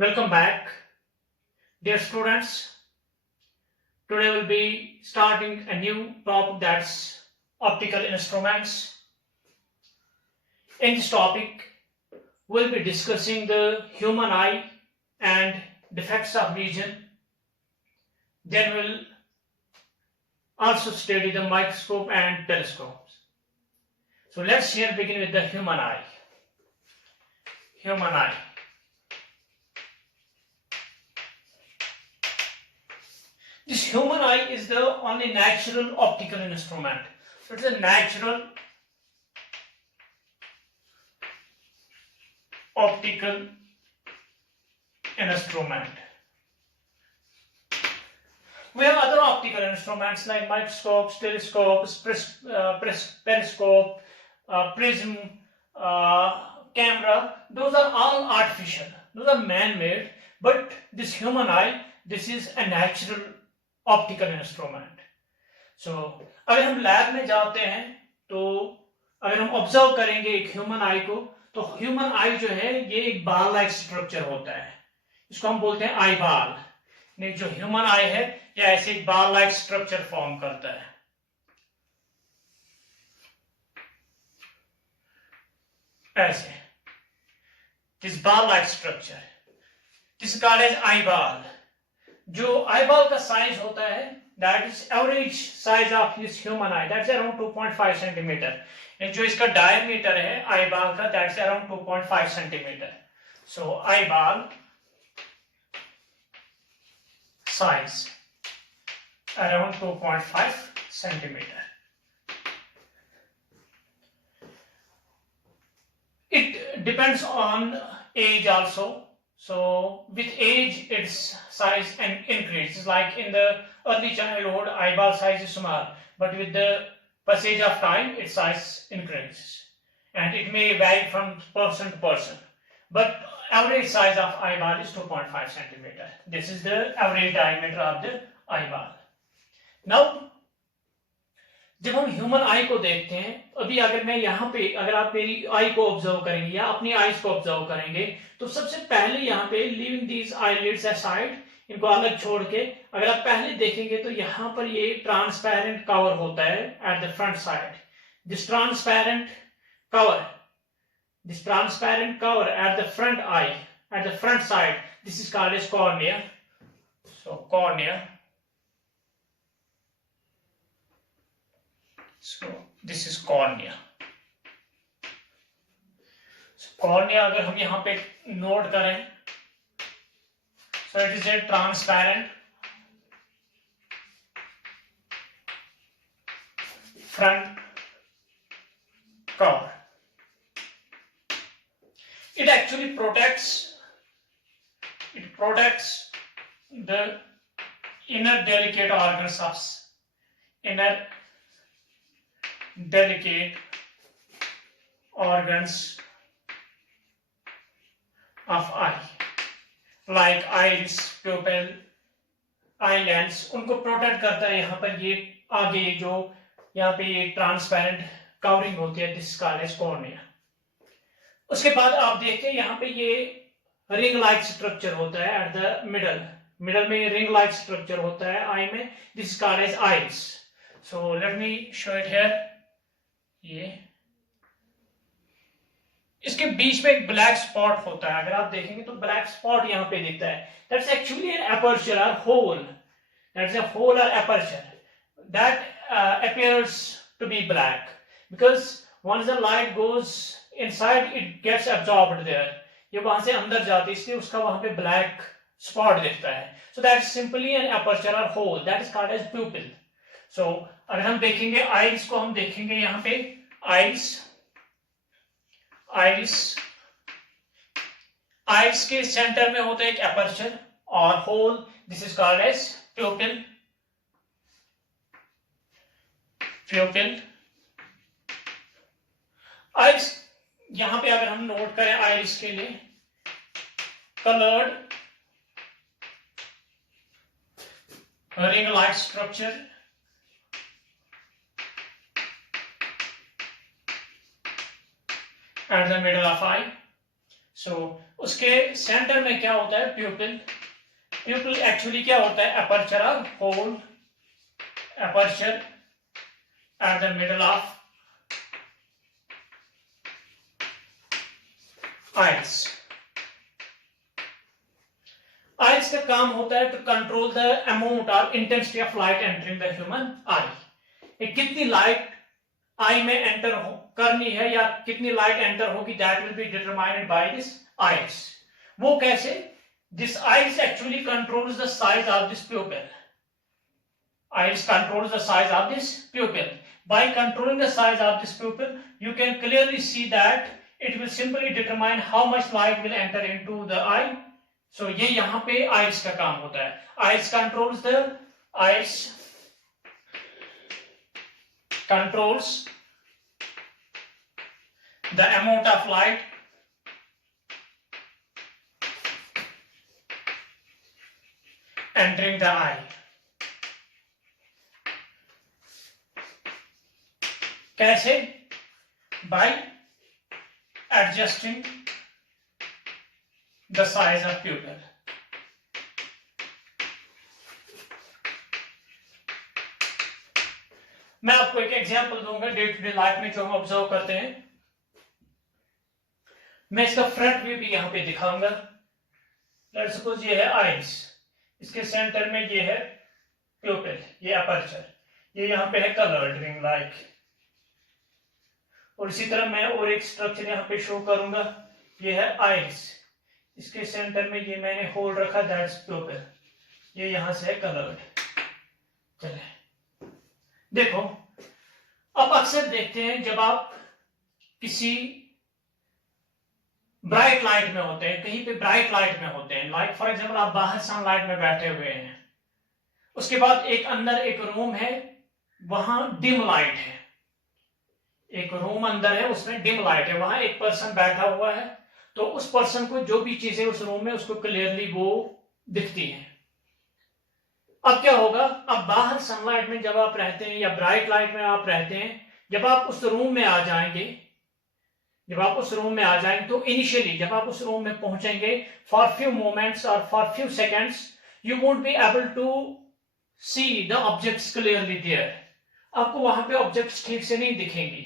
Welcome back, dear students. Today we'll be starting a new topic, that's optical instruments. In this topic, we'll be discussing the human eye and defects of vision. Then we'll also study the microscope and telescopes. So let's here begin with the human eye. Human eye. This human eye is the only natural optical instrument. So it's a natural optical instrument. We have other optical instruments like microscopes, telescopes, periscope, prism, camera. Those are all artificial. Those are man-made. But this human eye, this is a natural optical instrument. So अगर हम lab में जाते हैं तो अगर हम observe करेंगे एक ह्यूमन आई को, तो ह्यूमन आई जो है ये एक बाल लाइक स्ट्रक्चर होता है. इसको हम बोलते हैं आई बाल. नहीं, जो ह्यूमन आई है ये ऐसे एक बाल लाइक स्ट्रक्चर फॉर्म करता है. ऐसे this ball like structure, this called as eye ball. जो आई बॉल का साइज होता है, that is average size of this human eye, that's around 2.5 centimetre. जो इसका डायमीटर है आई बॉल का, that's around 2.5 centimetre. So eye ball size around 2.5 centimetre. It depends on age also. So with age, its size and increases. Like in the early childhood, eyeball size is small, but with the passage of time, its size increases, and it may vary from person to person. But average size of eyeball is 2.5 centimeter. This is the average diameter of the eyeball. Now, जब हम human आई को देखते हैं, अभी अगर मैं यहाँ पे, अगर आप मेरी आई को ऑब्जर्व करेंगे या अपनी आईज को ऑब्जर्व करेंगे, तो सबसे पहले यहाँ पे लीविंग दीज आईलिड्स असाइड, इनको अलग छोड़ के अगर आप पहले देखेंगे तो यहाँ पर ये ट्रांसपेरेंट कवर होता है at the front side. This transparent cover at the front eye, at the front side, this is called as cornea. So cornea. So this is cornea. So cornea अगर हम यहाँ पे नोट करें, so it is a transparent front cover. It actually protects the inner delicate organs of eye, like iris, pupil, eye lens. उनको protect करता है. यहाँ पर ये आगे जो यहाँ पे ये ट्रांसपेरेंट कवरिंग होती है, दिस कॉल्ड एज कॉर्निया. उसके बाद आप देखते हैं यहाँ पे ये रिंग लाइक स्ट्रक्चर होता है एट द मिडल में रिंग लाइक स्ट्रक्चर होता है आई में, this called as iris. So let me show it here. ये इसके बीच में एक ब्लैक स्पॉट होता है. अगर आप देखेंगे तो ब्लैक स्पॉट यहाँ पे दिखता है. दैट्स एक्चुअली एन एपर्चर और होल. दैट्स अ होल और aperture that appears to be black because once the light goes inside, it gets absorbed there. ये वहां से अंदर जाती है, इसलिए उसका वहां पे ब्लैक स्पॉट दिखता है. So that's simply an aperture or hole. That is called as pupil. So अगर हम देखेंगे आइरिस को, हम देखेंगे यहाँ पे आइरिस के सेंटर में होता है एक एपर्चर और hole. This is called as pupil. Iris यहां पे अगर हम नोट करें आइरिस के लिए, colored ring-like structure at the middle of eye. सो उसके सेंटर में क्या होता है, प्यूपिल। प्यूपिल एक्चुअली क्या होता है, अपर्चर और hole, aperture at the middle of iris. Iris का काम होता है टू कंट्रोल द अमाउंट और intensity of light entering the human eye. कितनी लाइट आई में एंटर करनी है या कितनी लाइट एंटर होगी, that will be determined by this iris. वो कैसे, this iris actually controls the size of this pupil. Iris controls the size of this pupil. By controlling the size of this pupil, you can clearly see that it will simply determine how much light will enter into the eye. So ये यहाँ पे iris का काम होता है. Iris controls the amount of light entering the eye. कैसे, by adjusting the size of pupil. मैं आपको एक एग्जांपल दूंगा डे टू डे लाइफ में जो हम ऑब्जर्व करते हैं। मैं इसका फ्रंट व्यू भी यहां पे दिखाऊंगा। लेट्स सपोज ये है आइज, इसके सेंटर में ये है प्यूपिल, ये अपर्चर, ये यहां पे है कलर्ड रिंग लाइक, और इसी तरह मैं और एक स्ट्रक्चर यहाँ पे शो करूंगा, ये है आइरिस, इसके सेंटर में ये मैंने होल रखा, दैट्स प्यूपिल, ये यहां से है कलर्ड। चले देखो, अब अक्सर देखते हैं जब आप किसी ब्राइट लाइट में होते हैं, कहीं पे ब्राइट लाइट में होते हैं, लाइक फॉर एग्जांपल आप बाहर सनलाइट में बैठे हुए हैं, उसके बाद एक अंदर एक रूम है, वहां डिम लाइट है, एक रूम अंदर है उसमें डिम लाइट है, वहां एक पर्सन बैठा हुआ है, तो उस पर्सन को जो भी चीजें उस रूम में उसको क्लियरली वो दिखती हैं। अब क्या होगा, अब बाहर सनलाइट में जब आप रहते हैं या ब्राइट लाइट में आप रहते हैं, जब आप उस रूम में आ जाएंगे, तो इनिशियली जब आप उस रूम में पहुंचेंगे, फॉर फ्यू मोमेंट्स और for few seconds you won't be able to see the objects clearly there. आपको वहां पे ऑब्जेक्ट्स ठीक से नहीं दिखेंगी,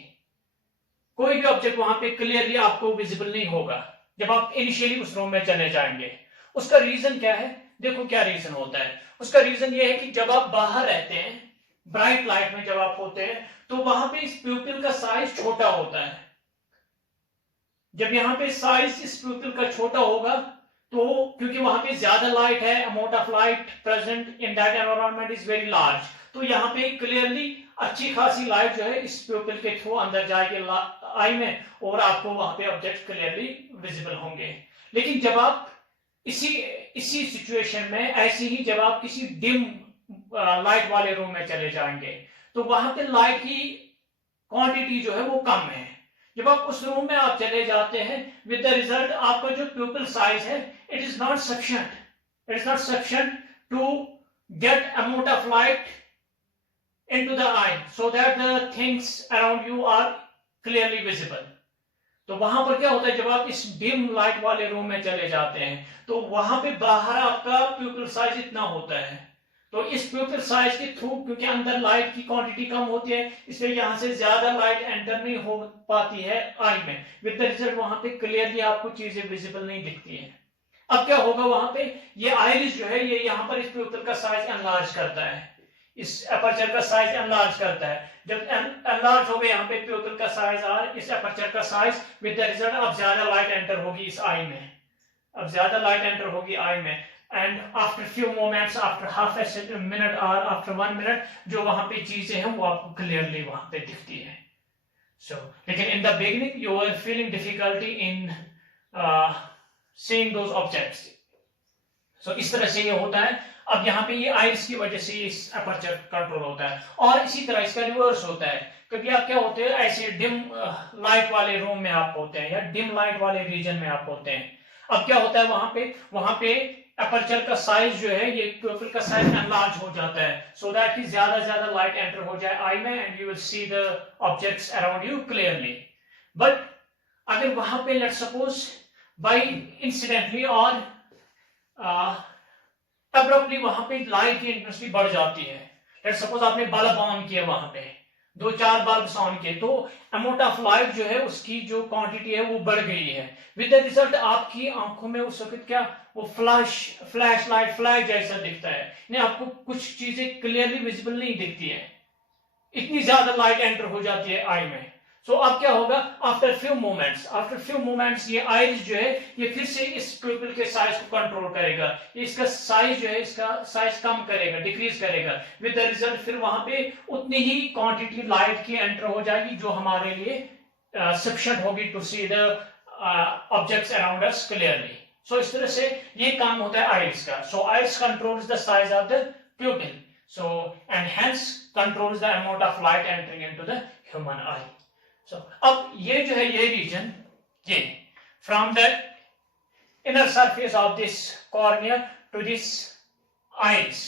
कोई भी ऑब्जेक्ट वहां पे क्लियरली आपको विजिबल नहीं होगा जब आप इनिशियली उस रूम में चले जाएंगे। उसका रीजन क्या है, देखो क्या रीजन होता है। उसका रीजन ये है कि जब आप बाहर रहते हैं, ब्राइट लाइट में जब आप होते हैं, तो वहां पे इस प्यूपिल का साइज छोटा होता है। जब यहाँ पे साइज इस प्यूपिल का छोटा होगा, तो क्योंकि वहां पे ज्यादा लाइट है, amount of light present in that environment is very large, तो यहाँ पे क्लियरली अच्छी खासी लाइट जो है इस प्यूपिल के थ्रू अंदर जाएगी आई में, और आपको वहां पे ऑब्जेक्ट क्लियरली विजिबल होंगे। लेकिन जब आप इसी सिचुएशन में, ऐसे ही जब आप किसी डिम लाइट वाले रूम में चले जाएंगे, तो वहां पे लाइट की क्वांटिटी जो है वो कम है। जब आप उस रूम में आप चले जाते हैं, विद द रिजल्ट आपका जो प्यूपिल साइज है, it is not sufficient to get amount of light into the eye so that the things around you are clearly visible। तो वहां पर क्या होता है, जब आप इस डिम लाइट वाले रूम में चले जाते हैं, तो वहां पे बाहर आपका प्यूपिल साइज इतना होता है, तो इस प्यूपिल साइज के थ्रू, क्योंकि अंदर लाइट की क्वांटिटी कम होती है, इसलिए यहां से ज्यादा लाइट एंटर नहीं हो पाती है आई में, विद द रिजल्ट वहां पे क्लियरली आपको चीजें विजिबल नहीं दिखती है। अब क्या होगा, वहां पे ये आइरिस जो है, ये यहाँ पर इस प्यूपिल का साइज एनलार्ज करता है, इस अपर्चर का साइज एनलार्ज करता है। जब एनलार्ज हो गए यहाँ पे प्यूपिल का साइज और इस अपर्चर का साइज, विद द रिजल्ट अब ज्यादा लाइट एंटर होगी इस आई में, and after few moments, after half a minute और आफ्टर 1 मिनट, जो वहां पे चीजें हैं वो आपको क्लियरली वहां पे दिखती है। सो लेकिन in the beginning you are feeling difficulty in seeing those objects. So इस तरह से ये होता है। अब यहाँ पे ये आइरिस की वजह से इस अपर्चर कंट्रोल होता है, और इसी तरह इसका रिवर्स होता है। कभी आप क्या होते हैं, ऐसे डिम लाइट वाले रूम में आप होते हैं या डिम लाइट वाले रीजन में आप होते हैं। अब क्या होता है, वहां पे अपर्चर का साइज जो है, ये प्यूपिल का साइज एनलार्ज हो जाता है, सो दैट कि ज्यादा लाइट एंटर हो जाए आई में, and you will see the objects around you clearly. But अगर वहां पे लेट्स सपोज बाई इंसिडेंटली और अब्रप्टली वहां पे लाइट की इंटेंसिटी बढ़ जाती है। लेट्स सपोज आपने बल्ब ऑन किया, वहां पे 2-4 बल्ब ऑन किए, तो अमाउंट ऑफ लाइट जो है उसकी जो क्वांटिटी है वो बढ़ गई है। विद द रिजल्ट आपकी आंखों में उस वक्त क्या, वो फ्लैश लाइट फ्लैश जैसा दिखता है, यानी आपको कुछ चीजें क्लियरली विजिबल नहीं दिखती है, इतनी ज्यादा लाइट एंटर हो जाती है आई में। सो अब क्या होगा, आफ्टर फ्यू मोमेंट्स ये आइज जो है ये फिर से इस प्यूपिल के साइज को कंट्रोल करेगा, इसका साइज जो है इसका साइज कम करेगा, डिक्रीज करेगा। विद द रिजल्ट फिर वहां पे उतनी ही क्वांटिटी लाइट की एंटर हो जाएगी जो हमारे लिए सफिशिएंट होगी to see the objects around us clearly. So इस तरह से ये काम होता है आइज का। So eyes controls the size of the pupil, so and hence controls the amount of light entering into the human eye. So अब ये जो है ये region, ये from the inner surface of this cornea to this iris,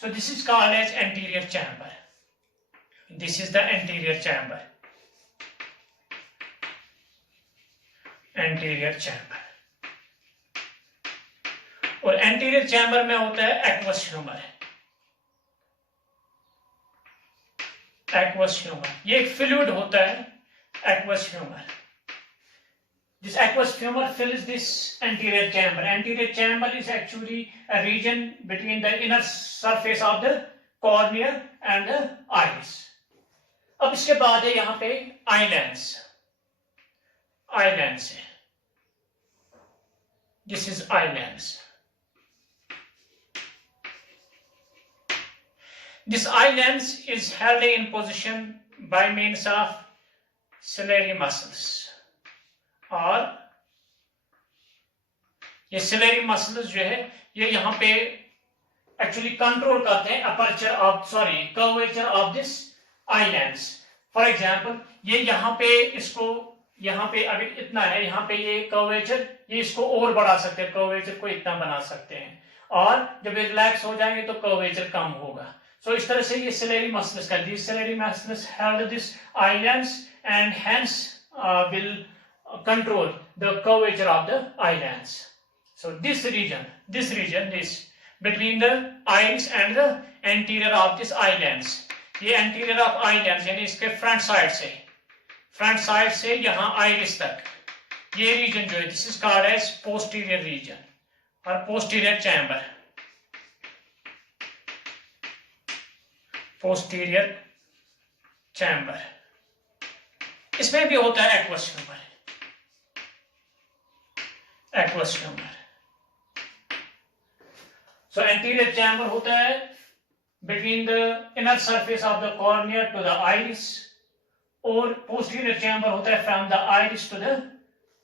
so this is called as anterior chamber. This is the anterior chamber. Anterior chamber. और anterior chamber में होता है aqueous humor. एक्वस ह्यूमर, ये एक fluid होता है aqueous humour. This aqueous humour fills this anterior chamber. Anterior chamber is actually a region between the inner surface of the cornea and the eyes. अब इसके बाद है यहां पे आई लेंस। है, this is eye lens. This eye lens is held in position by means of ciliary muscles, और ये ciliary muscles जो है ये यहाँ पे एक्चुअली कंट्रोल करते हैं curvature of this eye lens. For example ये यहाँ पे इसको, यहाँ पे अगर इतना है, यहाँ पे ये कर्वेचर, ये इसको और बढ़ा सकते हैं, कर्वेचर को इतना बना सकते हैं, और जब ये रिलैक्स हो जाएंगे तो कर्वेचर कम होगा। So इस तरह से ये ciliary muscles का, these ciliary muscles held this eye lens and hence will control the curvature of the eye lens. So this region between the iris and the anterior of this eye lens, ये anterior of eye lens यानी इसके front side से यहाँ iris तक ये region जो है, this is called as posterior region और posterior chamber. पोस्टीरियर चैम्बर, इसमें भी होता है aqueous humour. So anterior chamber होता है between the inner surface of the cornea to the iris, और पोस्टीरियर चैम्बर होता है from the iris to the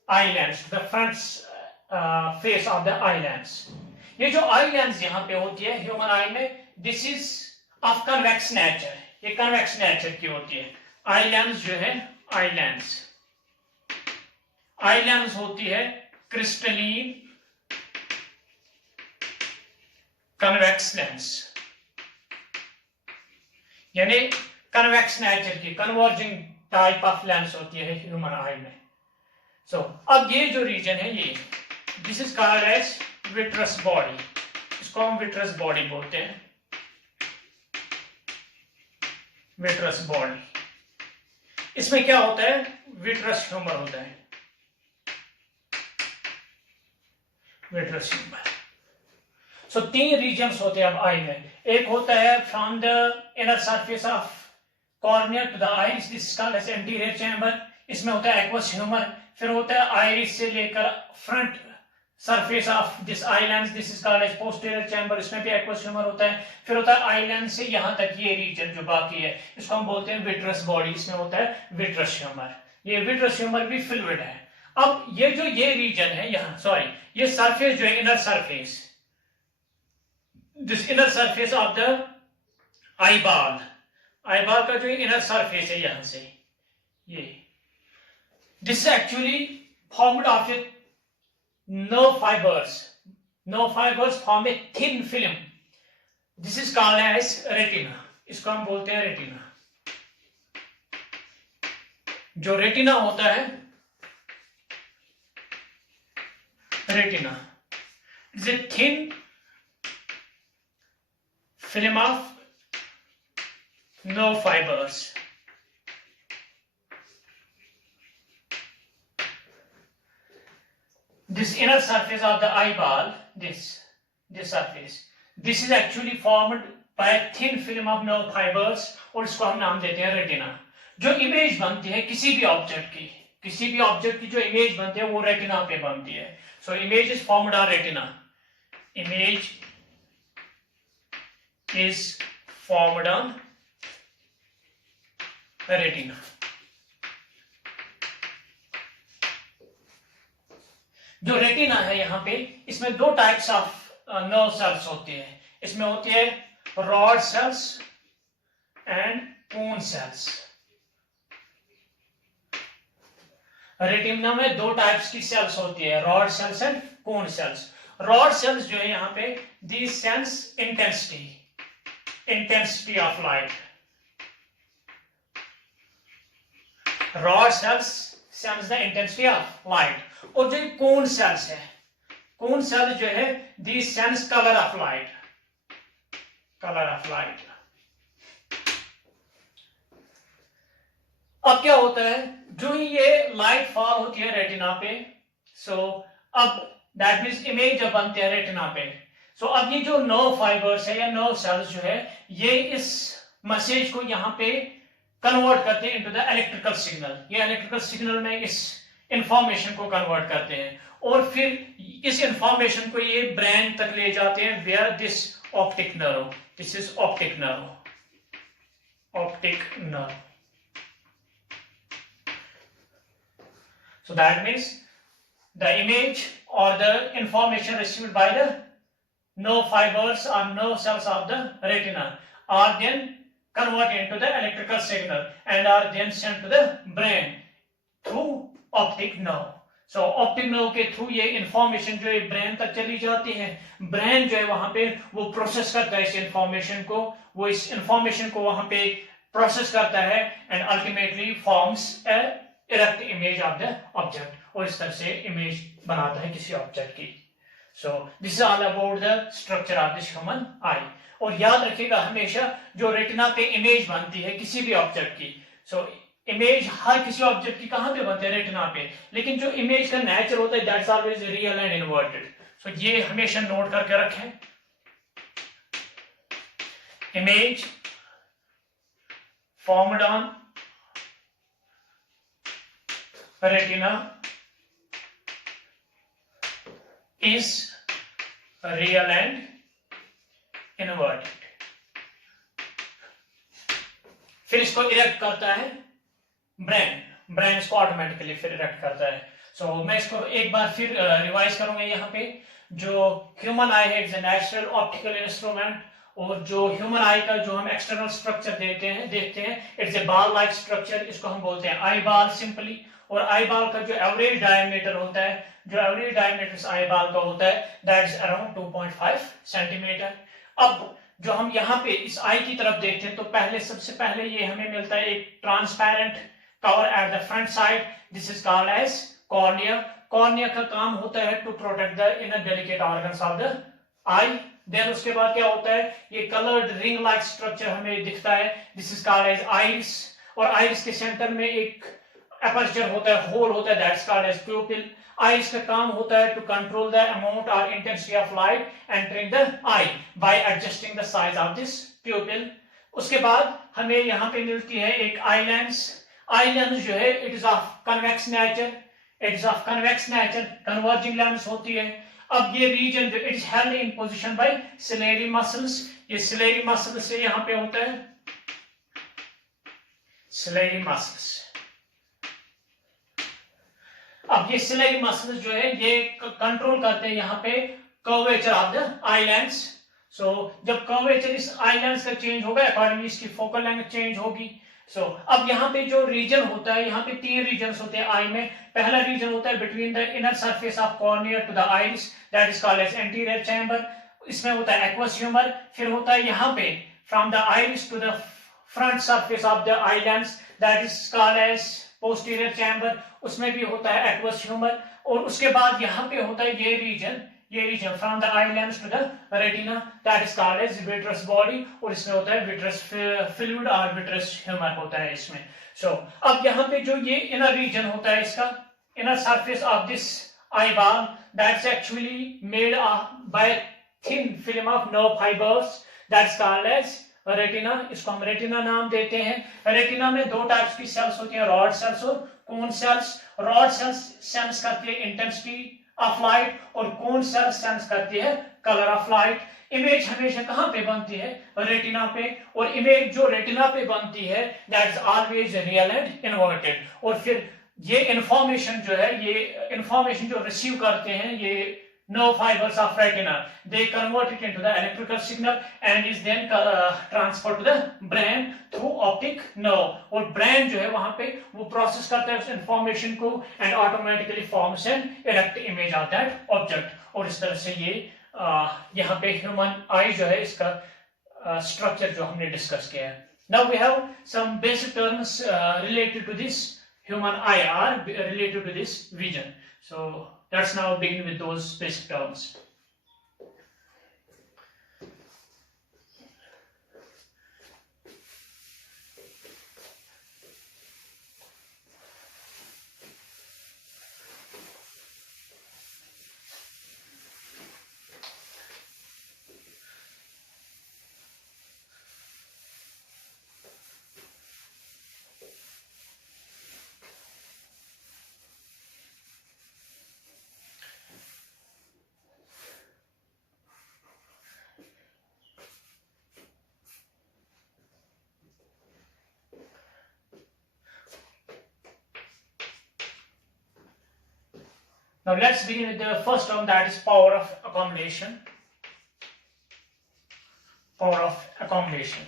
eye lens, to the front face of the eye lens. ये जो eye lens यहाँ पे होती है ह्यूमन आई में, this is of convex nature, ये कन्वेक्स नेचर की होती है। आई लेंस जो है, आई लेंस होती है क्रिस्टलीन कन्वेक्स लेंस, यानी कन्वेक्स नेचर की, कन्वर्जिंग टाइप ऑफ लेंस होती है ह्यूमन आई में। सो अब ये जो रीजन है ये, this is called as vitreous body, इसको हम विट्रस बॉडी बोलते हैं, विट्रस बॉडी। इसमें क्या होता है, विट्रस ह्यूमर होता है, विट्रस ह्यूमर। सो 3 रीजन्स होते हैं अब आई में। एक होता है from the inner surface of cornea to the iris, this is called as anterior chamber, इसमें होता है एक्वस ह्यूमर। फिर होता है आइरिस से लेकर front surface of this eye lens, this is called as posterior chamber, इसमें भी एक्वस ह्यूमर होता है। फिर होता है आई लेंस से यहाँ तक ये रीजन जो बाकी है, इसको हम बोलते हैं विट्रस बॉडी, इसमें होता है विट्रस ह्यूमर। ये विट्रस ह्यूमर भी फ्लूइड है। अब ये जो ये रीजन है यहाँ, ये सरफेस जो है inner surface, this inner surface of the eyeball का जो इनर सरफेस है यहाँ से, ये this actually formed of A nerve fibers form a thin film, this is called as retina, इसको हम बोलते हैं रेटिना। जो रेटिना होता है retina. It's a thin film of nerve fibers. This inner surface of the eyeball, this surface, this is actually formed by a thin film of nerve fibers, और इसको हम नाम देते हैं रेटिना. जो इमेज बनती है किसी भी ऑब्जेक्ट की जो इमेज बनती है वो रेटिना पे बनती है. So image is formed on retina. Image is formed on retina. जो रेटिना है यहाँ पे, इसमें दो टाइप्स ऑफ नर्व सेल्स होती है. इसमें होती है rod cells and cone cells. Retina में दो टाइप्स की सेल्स होती है, rod cells and cone cells. Rod cells जो है यहाँ पे, they sense intensity of light. Rod cells sense the intensity of light. और जो कोन सेल्स है, कोन सेल जो है, they sense colour of light. अब क्या होता है, जो ही ये लाइट फॉल होती है रेटिना पे, सो अब दैट मींस इमेज जब बनते हैं रेटिना पे, सो अब ये जो नर्व फाइबर्स है या नर्व सेल्स जो है, ये इस मैसेज को यहाँ पे कन्वर्ट करते हैं इनटू द इलेक्ट्रिकल सिग्नल. ये इलेक्ट्रिकल सिग्नल में इस इंफॉर्मेशन को कन्वर्ट करते हैं और फिर इस इंफॉर्मेशन को ये ब्रेन तक ले जाते हैं. Where this optic nerve, this is optic nerve. So that means the image or the information received by the nerve fibers or nerve cells of the retina are then converted into the electrical signal and are then sent to the brain through optic nerve. So optic nerve के through ये information जो है brain तक चली जाती है. Brain जो है वहां पे वो प्रोसेस करता है इस इंफॉर्मेशन को, वो इस इंफॉर्मेशन को वहां पे प्रोसेस करता है and ultimately forms a erect image of the object, और इस तरह से इमेज बनाता है किसी ऑब्जेक्ट की. सो this is all about the structure of this human आई. और याद रखिएगा हमेशा, जो रेटिना पे इमेज बनती है किसी भी ऑब्जेक्ट की, सो इमेज हर किसी ऑब्जेक्ट की कहां पे बनती है, रेटिना पे. लेकिन जो इमेज का नेचर होता है, that's always real and inverted. So ये हमेशा नोट करके रखें. Image formed on retina is real and inverted. फिर इसको इरेक्ट करता है ब्रेन इसको ऑटोमेटिकली फिर इरेक्ट करता है. सो मैं इसको एक बार फिर रिवाइज करूंगा. यहाँ पे जो ह्यूमन आई है, it's a natural optical instrument. और जो ह्यूमन आई का जो हम एक्सटर्नल स्ट्रक्चर देखते हैं, it's a ball like structure. इसको हम बोलते हैं आई बॉल सिंपली. और आई बॉल का जो एवरेज डायमीटर होता है, जो एवरेज डायमीटर आई बॉल का होता है, दैट इज अराउंड 2.5 सेंटीमीटर. अब जो हम यहाँ पे इस आई की तरफ देखते हैं, तो सबसे पहले ये हमें मिलता है एक transparent cover at the front side. This is called as cornea. Cornea का काम होता है to protect the inner delicate organs of the eye. Then उसके बाद क्या होता है, ये कलर्ड रिंग लाइक स्ट्रक्चर हमें दिखता है. This is called as iris. और आइरिस के सेंटर में एक एपर्चर होता है, होल होता है, that's called as pupil. Iris का काम होता है टू कंट्रोल द अमाउंट और intensity of light entering the eye by adjusting the size of this pupil. उसके बाद हमें यहाँ पे मिलती है एक आई लेंस. आई लेंस जो है, it is of convex nature, converging lens होती है. अब ये रीजन जो it is held in position by ciliary muscles. ये सिलेरी मसल से यहाँ पे होता है, सिलेरी मसल्स. अब ये सिलेरी मसल्स जो है ये कंट्रोल करते हैं यहाँ पे curvature of the eye lens. So जब कर्वेचर इस आई लेंस का चेंज होगा, अकॉर्डिंगली इसकी फोकल लेंथ चेंज होगी. सो अब यहाँ पे जो रीजन होता है, यहाँ पे 3 रीजन होते हैं आई में. पहला रीजन होता है between the inner surface of cornea to the iris, that is called as anterior chamber. इसमें होता है एक्वस ह्यूमर. फिर होता है यहाँ पे from the iris to the front surface of the eye lens, that is called as posterior chamber. उसमें भी होता है एक्वस ह्यूमर. और उसके बाद यहाँ पे होता है ये region from the eye lens to the retina, that is called as vitreous body, और इसमें होता है विट्रस फ्लूइड और विट्रस ह्यूमर होता है इसमें. सो अब यहाँ पे जो ये इनर रीजन होता है, इसका inner surface of this eyeball, that's actually made by a thin film of nerve fibers, that's called as retina. इसको हम रेटिना नाम देते हैं. रेटिना में दो टाइप्स की सेल्स होती हैं, रॉड सेल्स और कोन सेल्स. रॉड सेल्स सेंस करती है इंटेंसिटी ऑफ लाइट और कोन सेल्स सेंस करती है कलर ऑफ लाइट. इमेज हमेशा कहां पे बनती है? रेटिना पे. और इमेज जो रेटिना पे बनती है that is always real and inverted. और फिर ये इंफॉर्मेशन जो है, ये इंफॉर्मेशन जो रिसीव करते हैं ये nerve fibers of retina, they convert it into the electrical signal and is then transferred to the brain through optic nerve. और brain जो है वहां पे वो प्रोसेस करता है उस इंफॉर्मेशन को and automatically forms an erect image of that object. और इस तरह से ये यहाँ पे ह्यूमन आई जो है इसका स्ट्रक्चर जो हमने डिस्कस किया है. Now we have some basic terms related to this human eye are related to this vision. So let's now begin with those basic terms. Now let's begin with the first term, that is power of accommodation. Power of accommodation.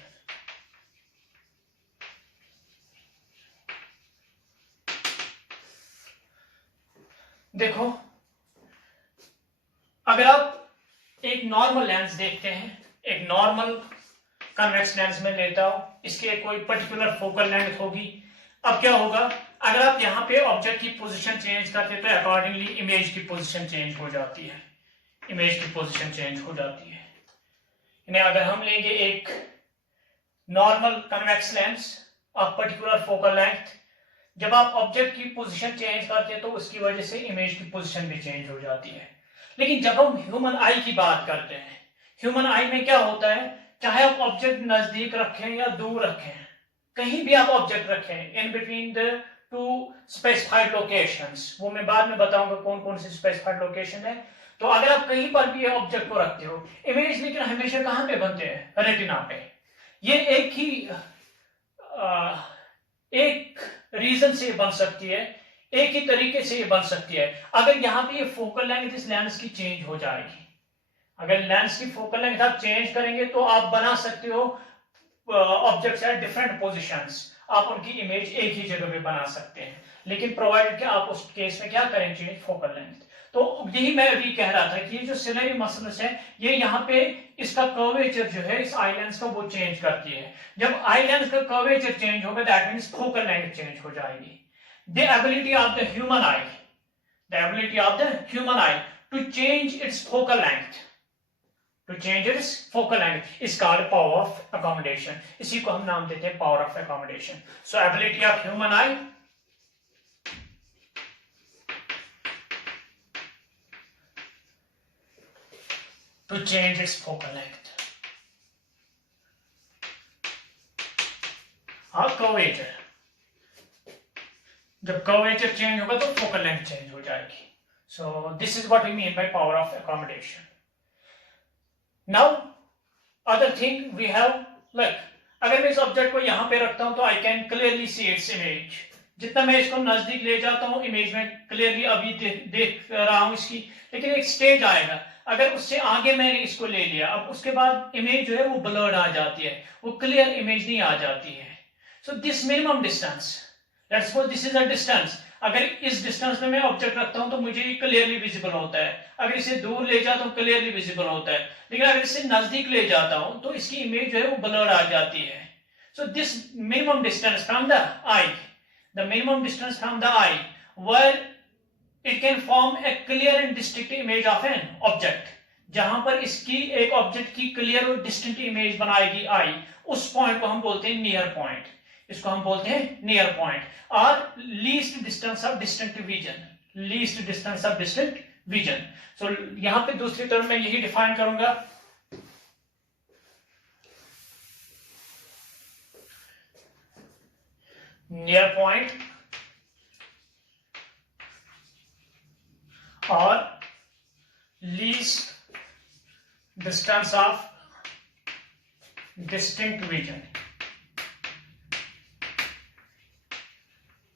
देखो, अगर आप एक normal lens देखते हैं, एक normal convex lens में लेता हूं, इसकी कोई पर्टिकुलर फोकल लेंथ होगी. अब क्या होगा, अगर आप यहाँ पे ऑब्जेक्ट की पोजीशन चेंज करते तो अकॉर्डिंगली इमेज की पोजीशन चेंज हो जाती है. इमेज की पोजीशन चेंज हो जाती है. यानी अगर हम लेंगे एक normal convex lens of particular focal length, जब आप ऑब्जेक्ट की पोजीशन चेंज करते हैं तो उसकी वजह से इमेज की पोजीशन भी चेंज हो जाती है. लेकिन जब हम ह्यूमन आई की बात करते हैं, ह्यूमन आई में क्या होता है, चाहे आप ऑब्जेक्ट नजदीक रखें या दूर रखें, कहीं भी आप ऑब्जेक्ट रखें, in between the two specified locations, वो मैं बाद में बताऊंगा कौन कौन सी स्पेसिफाइड लोकेशन है. तो अगर आप कहीं पर भी ऑब्जेक्ट को रखते हो, इमेज लेकिन हमेशा कहां पे बनते हैं? रेटिना पे. ये एक रीजन से बन सकती है, एक ही तरीके से ये बन सकती है. अगर यहाँ पे ये फोकल लेंथ इस लेंस की चेंज हो जाएगी, अगर लेंस की फोकल लेंथ आप चेंज करेंगे तो आप बना सकते हो ऑब्जेक्ट्स एट डिफरेंट पोजीशंस, आप उनकी इमेज एक ही जगह पे बना सकते हैं. लेकिन प्रोवाइडेड कि आप उस केस में क्या करें, चेंज फोकल लेंथ. तो यही मैं अभी कह रहा था कि ये जो सिलरी मसल्स है, ये यहाँ पे इसका कर्वेचर जो है इस आई लेंस का वो चेंज करती है. जब आई लेंस का कर्वेचर चेंज होगा that means focal length change हो जाएगी. The ability of the human eye to change its focal length, to change its focal length is called power of accommodation. इसी को हम नाम देते हैं power of accommodation. So ability of human eye to change its focal length. और curvature, जब curvature change होगा तो focal length change हो जाएगी. So this is what we mean by power of accommodation. Now other thing we have, like अगर मैं इस object को यहाँ पे रखता हूँ तो I can clearly see its image. जितना मैं इसको नजदीक ले जाता हूँ इमेज में क्लियरली अभी देख रहा हूँ इसकी. लेकिन एक स्टेज आएगा, अगर उससे आगे मैंने इसको ले लिया, अब उसके बाद इमेज जो है वो ब्लर्ड आ जाती है, वो क्लियर इमेज नहीं आ जाती है. So this minimum distance, let's suppose this is a distance, अगर इस डिस्टेंस में मैं ऑब्जेक्ट रखता हूं तो मुझे ये क्लियरली विजिबल होता है. अगर इसे दूर ले जाता हूं क्लियरली विजिबल होता है. लेकिन अगर इसे नजदीक ले जाता हूं तो इसकी इमेज जो है वो ब्लर आ जाती है. So this minimum distance from the eye, the minimum distance from the eye where it can form a clear and distinct image of an object, जहां पर इसकी एक ऑब्जेक्ट की क्लियर और डिस्टिंक्ट इमेज बनाएगी आई, उस पॉइंट को हम बोलते हैं नियर पॉइंट, इसको हम बोलते हैं नियर पॉइंट, और least distance of distinct vision, least distance of distinct vision. So यहां पे दूसरी तरफ मैं यही डिफाइन करूंगा, नियर पॉइंट और least distance of distinct vision.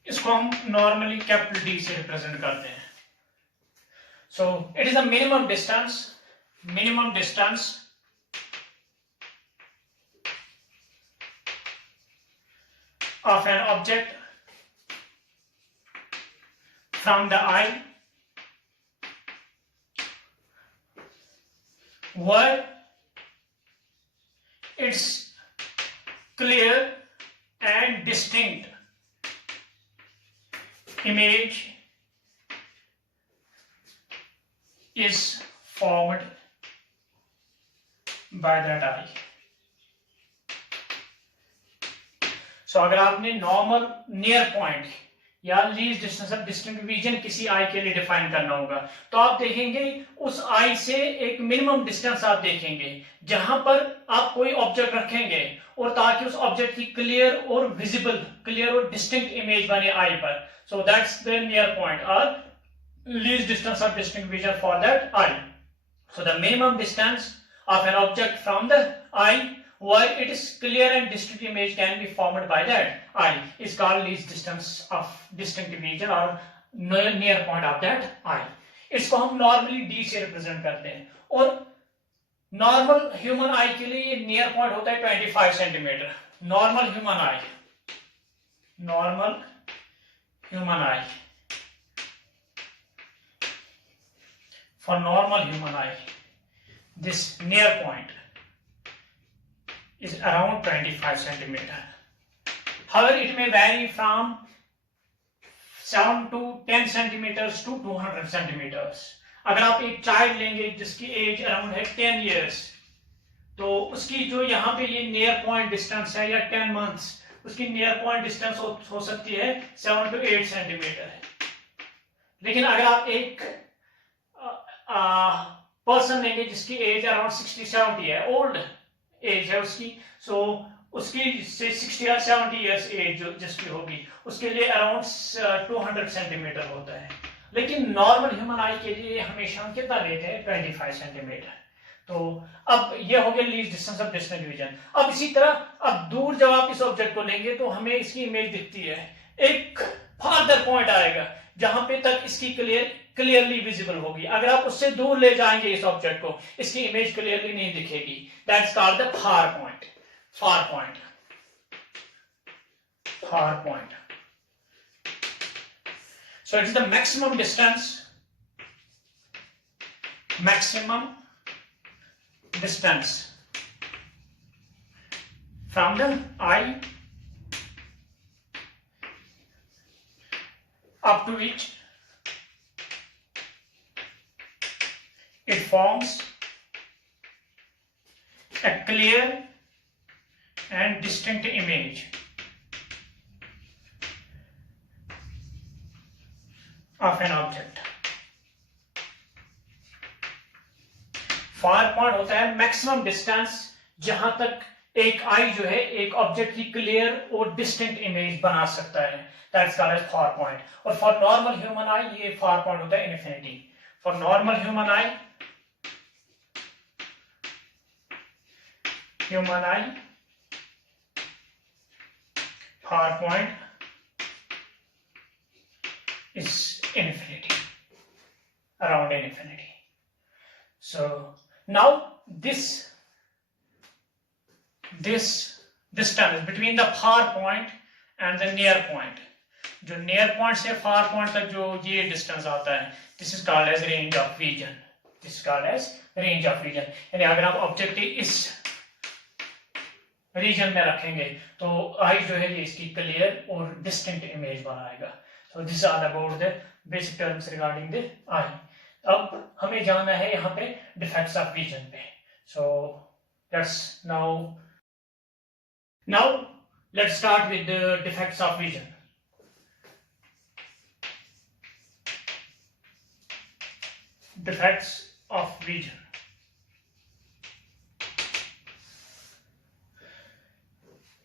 इसको हम नॉर्मली कैपिटल डी से रिप्रेजेंट करते हैं। So it is the minimum distance of an object from the eye where its clear and distinct image is formed by that eye. सो अगर आपने normal, near point या least distance of distinct vision किसी आई के लिए define करना होगा, तो आप देखेंगे उस आई से एक मिनिमम डिस्टेंस आप देखेंगे जहां पर आप कोई ऑब्जेक्ट रखेंगे और ताकि उस ऑब्जेक्ट की क्लियर और विजिबल, क्लियर और डिस्टिंक्ट इमेज बने आई पर। So that's the near point और least distance of distinct vision for that eye. So the minimum distance of an object from the eye where it is clear and distinct image can be formed by that eye is called least distance of distinct vision or near point of that eye. इसको हम normally D से represent करते हैं, और normal human eye के लिए near point होता है 25 centimetre. Normal human eye, normal human I, for normal human I this near point is around 25 centimeter. However, it may vary from 7 to 10 centimeters to 200 centimeters. अगर आप एक child लेंगे जिसकी age around है 10 years, तो उसकी जो यहाँ पे ये नियर पॉइंट डिस्टेंस है या 10 months, उसकी नियर पॉइंट डिस्टेंस हो सकती है 7 to 8 सेंटीमीटर है। लेकिन अगर आप एक पर्सन लेंगे जिसकी एज अराउंड 60-70 है, ओल्ड एज है उसकी, सो उसकी से 60 या 70 इयर्स एज जिसकी होगी उसके लिए अराउंड 200 सेंटीमीटर होता है। लेकिन नॉर्मल ह्यूमन आई के लिए हमेशा कितना लेते हैं 25 सेंटीमीटर। तो अब ये हो गया least distance of distinct vision. अब इसी तरह अब दूर जब आप इस ऑब्जेक्ट को लेंगे तो हमें इसकी इमेज दिखती है, एक फार्दर पॉइंट आएगा जहां पे तक इसकी क्लियरली विजिबल होगी। अगर आप उससे दूर ले जाएंगे इस ऑब्जेक्ट को, इसकी इमेज क्लियरली नहीं दिखेगी। That's called the far point, far point, far point. So it is the maximum distance, maximum distance from the eye up to which it forms a clear and distinct image of an object. Far point होता है maximum distance जहां तक एक आई जो है एक object की clear और डिस्टिंक्ट इमेज बना सकता है, that's called as far point. और फॉर नॉर्मल ह्यूमन आई ये फार पॉइंट होता है infinity. For normal human eye, far point is infinity, around infinity. So now this distance between the far point and the near point, जो near point से far point तक जो ये distance आता है, this is called as range of vision. This is called as range of vision. यानी अगर आप ऑब्जेक्ट इस रीजन में रखेंगे तो आई जो है ये इसकी क्लियर और डिस्टिंक्ट इमेज बनाएगा। So this is all about basic terms regarding the eye. अब हमें जाना है यहाँ पे डिफेक्ट्स ऑफ विजन पे। So let's now let's start with the defects of vision. Defects of vision,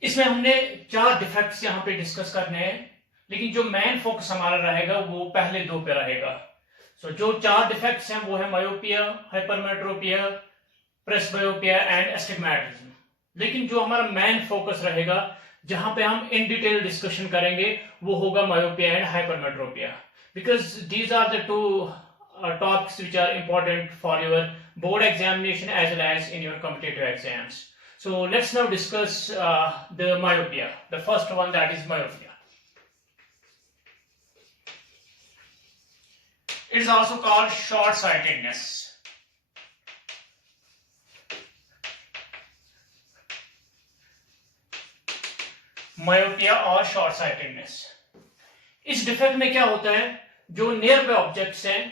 इसमें हमने 4 डिफेक्ट्स यहाँ पे डिस्कस करने हैं, लेकिन जो मेन फोकस हमारा रहेगा वो पहले 2 पे रहेगा। सो जो 4 डिफेक्ट्स हैं वो है मायोपिया, हाइपरमेट्रोपिया, प्रेसबायोपिया एंड एस्टिग्मैटिज्म। लेकिन जो हमारा मेन फोकस रहेगा, जहां पे हम इन डिटेल डिस्कशन करेंगे, वो होगा myopia and hypermetropia, because these are the 2 topics which are important for your board examination as well as in your competitive exams. So let's now discuss the myopia. The first one, that is myopia. It is also called short-sightedness. myopia और short-sightedness, इस defect में क्या होता है, जो near by objects हैं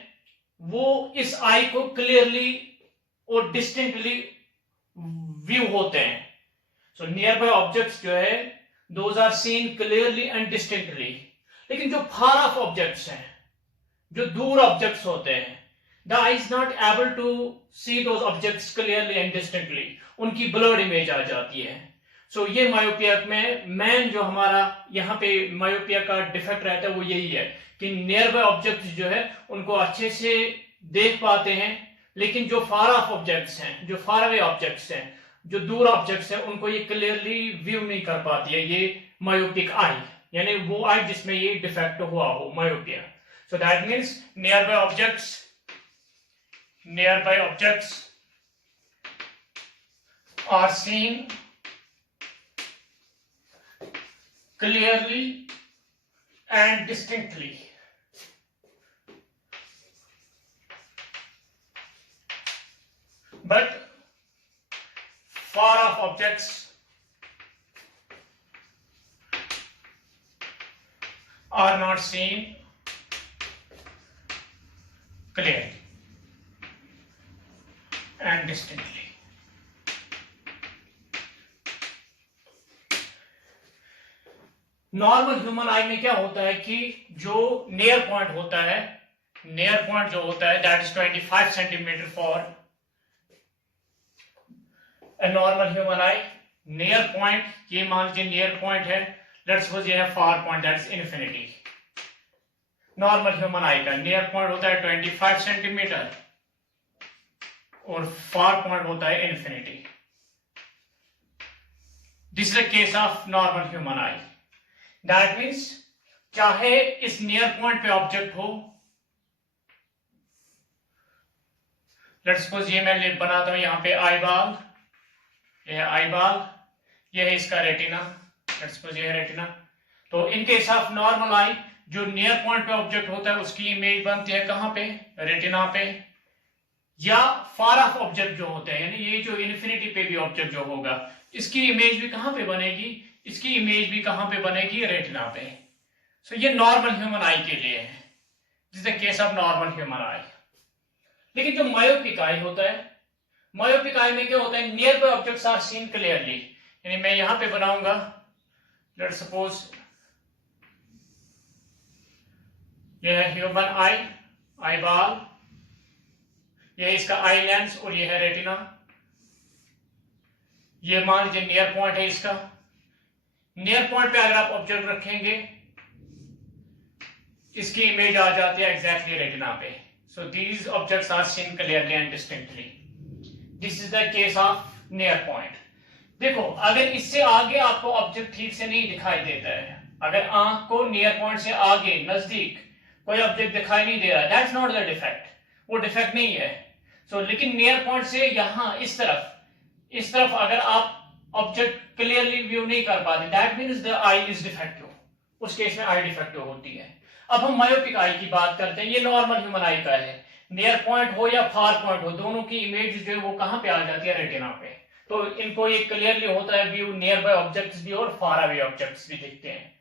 वो इस आई को क्लियरली और डिस्टिंक्टली व्यू होते हैं। सो नियर बाय ऑब्जेक्ट्स जो है those are seen clearly and distinctly. लेकिन जो फार ऑफ ऑब्जेक्ट्स हैं, जो दूर ऑब्जेक्ट्स होते हैं, the eye is not able to see those objects clearly and distinctly, उनकी ब्लर्ड इमेज आ जाती है। सो ये मायोपिया में मेन जो हमारा यहाँ पे मायोपिया का डिफेक्ट रहता है वो यही है कि नियर बाय ऑब्जेक्ट्स जो है उनको अच्छे से देख पाते हैं, लेकिन जो फार ऑफ ऑब्जेक्ट्स हैं, जो फार अवे ऑब्जेक्ट्स हैं, जो दूर ऑब्जेक्ट्स हैं, उनको ये क्लियरली व्यू नहीं कर पाती है ये मायोपिक आई, यानी वो आई जिसमें ये डिफेक्ट हुआ हो, myopia. So that means near by objects are seen clearly and distinctly, but far off objects are not seen clearly and distinctly. Normal human आई में क्या होता है कि जो नियर पॉइंट होता है, नियर पॉइंट जो होता है that is 25 centimetre for a normal human I. Near point, ये मान लीजिए नियर पॉइंट है, लेट्स सपोज ये है far point, that is infinity. Normal human eye का नियर पॉइंट होता है 25 सेंटीमीटर और फार पॉइंट होता है infinity. This is the case of normal human I. That means चाहे इस नियर पॉइंट पे ऑब्जेक्ट हो, लेट्स सपोज ये मैं बनाता हूं यहां पे आई बॉल, ये है आई बॉल, ये है इसका रेटिना, लेट्स सपोज ये है रेटिना। तो इन केस ऑफ नॉर्मल आई जो नियर पॉइंट पे ऑब्जेक्ट होता है उसकी इमेज बनती है कहां पे, रेटिना पे, या फार ऑफ ऑब्जेक्ट जो होते हैं, यानी ये जो इन्फिनिटी पे भी ऑब्जेक्ट जो होगा इसकी इमेज भी कहां पे बनेगी, इसकी इमेज भी कहां पे बनेगी, रेटिना पे। सो ये नॉर्मल ह्यूमन आई के लिए है, this is the case of normal human आई। लेकिन जो मायोपिक आई होता है, मायोपिक आई में क्या होता है, near by objects are seen clearly, यानी मैं यहां पे बनाऊंगा, लेट्स सपोज ये है ह्यूमन आई, आई बॉल, ये है इसका आई लेंस और ये है रेटिना। ये मान लीजिए नियर पॉइंट है इसका। नियर पॉइंट पे अगर आप ऑब्जेक्ट रखेंगे, इसकी इमेज आ जाती है एग्जैक्टली रेटिना पे। So these objects are seen clearly and distinctly. This is the case of near point. देखो, अगर इससे आगे आपको ऑब्जेक्ट ठीक से नहीं दिखाई देता है, अगर आंख को नियर पॉइंट से आगे नजदीक कोई ऑब्जेक्ट दिखाई नहीं दे रहा, दैट्स नॉट द डिफेक्ट, वो डिफेक्ट नहीं है। सो लेकिन नियर पॉइंट से यहां इस तरफ अगर आप ऑब्जेक्ट क्लियरली व्यू नहीं कर पाते, that means the eye is defective, उस केस में आई डिफेक्टिव होती है। अब हम मायोपिक आई की बात करते हैं, ये नॉर्मल ह्यूमन आई का है। नियर पॉइंट हो या फार पॉइंट हो, दोनों की इमेज जो है वो कहां पे आ जाती है, रेटिना पे। तो इनको ये क्लियरली होता है व्यू, नियर बाय ऑब्जेक्ट्स भी और फार अवे ऑब्जेक्ट्स भी दिखते हैं।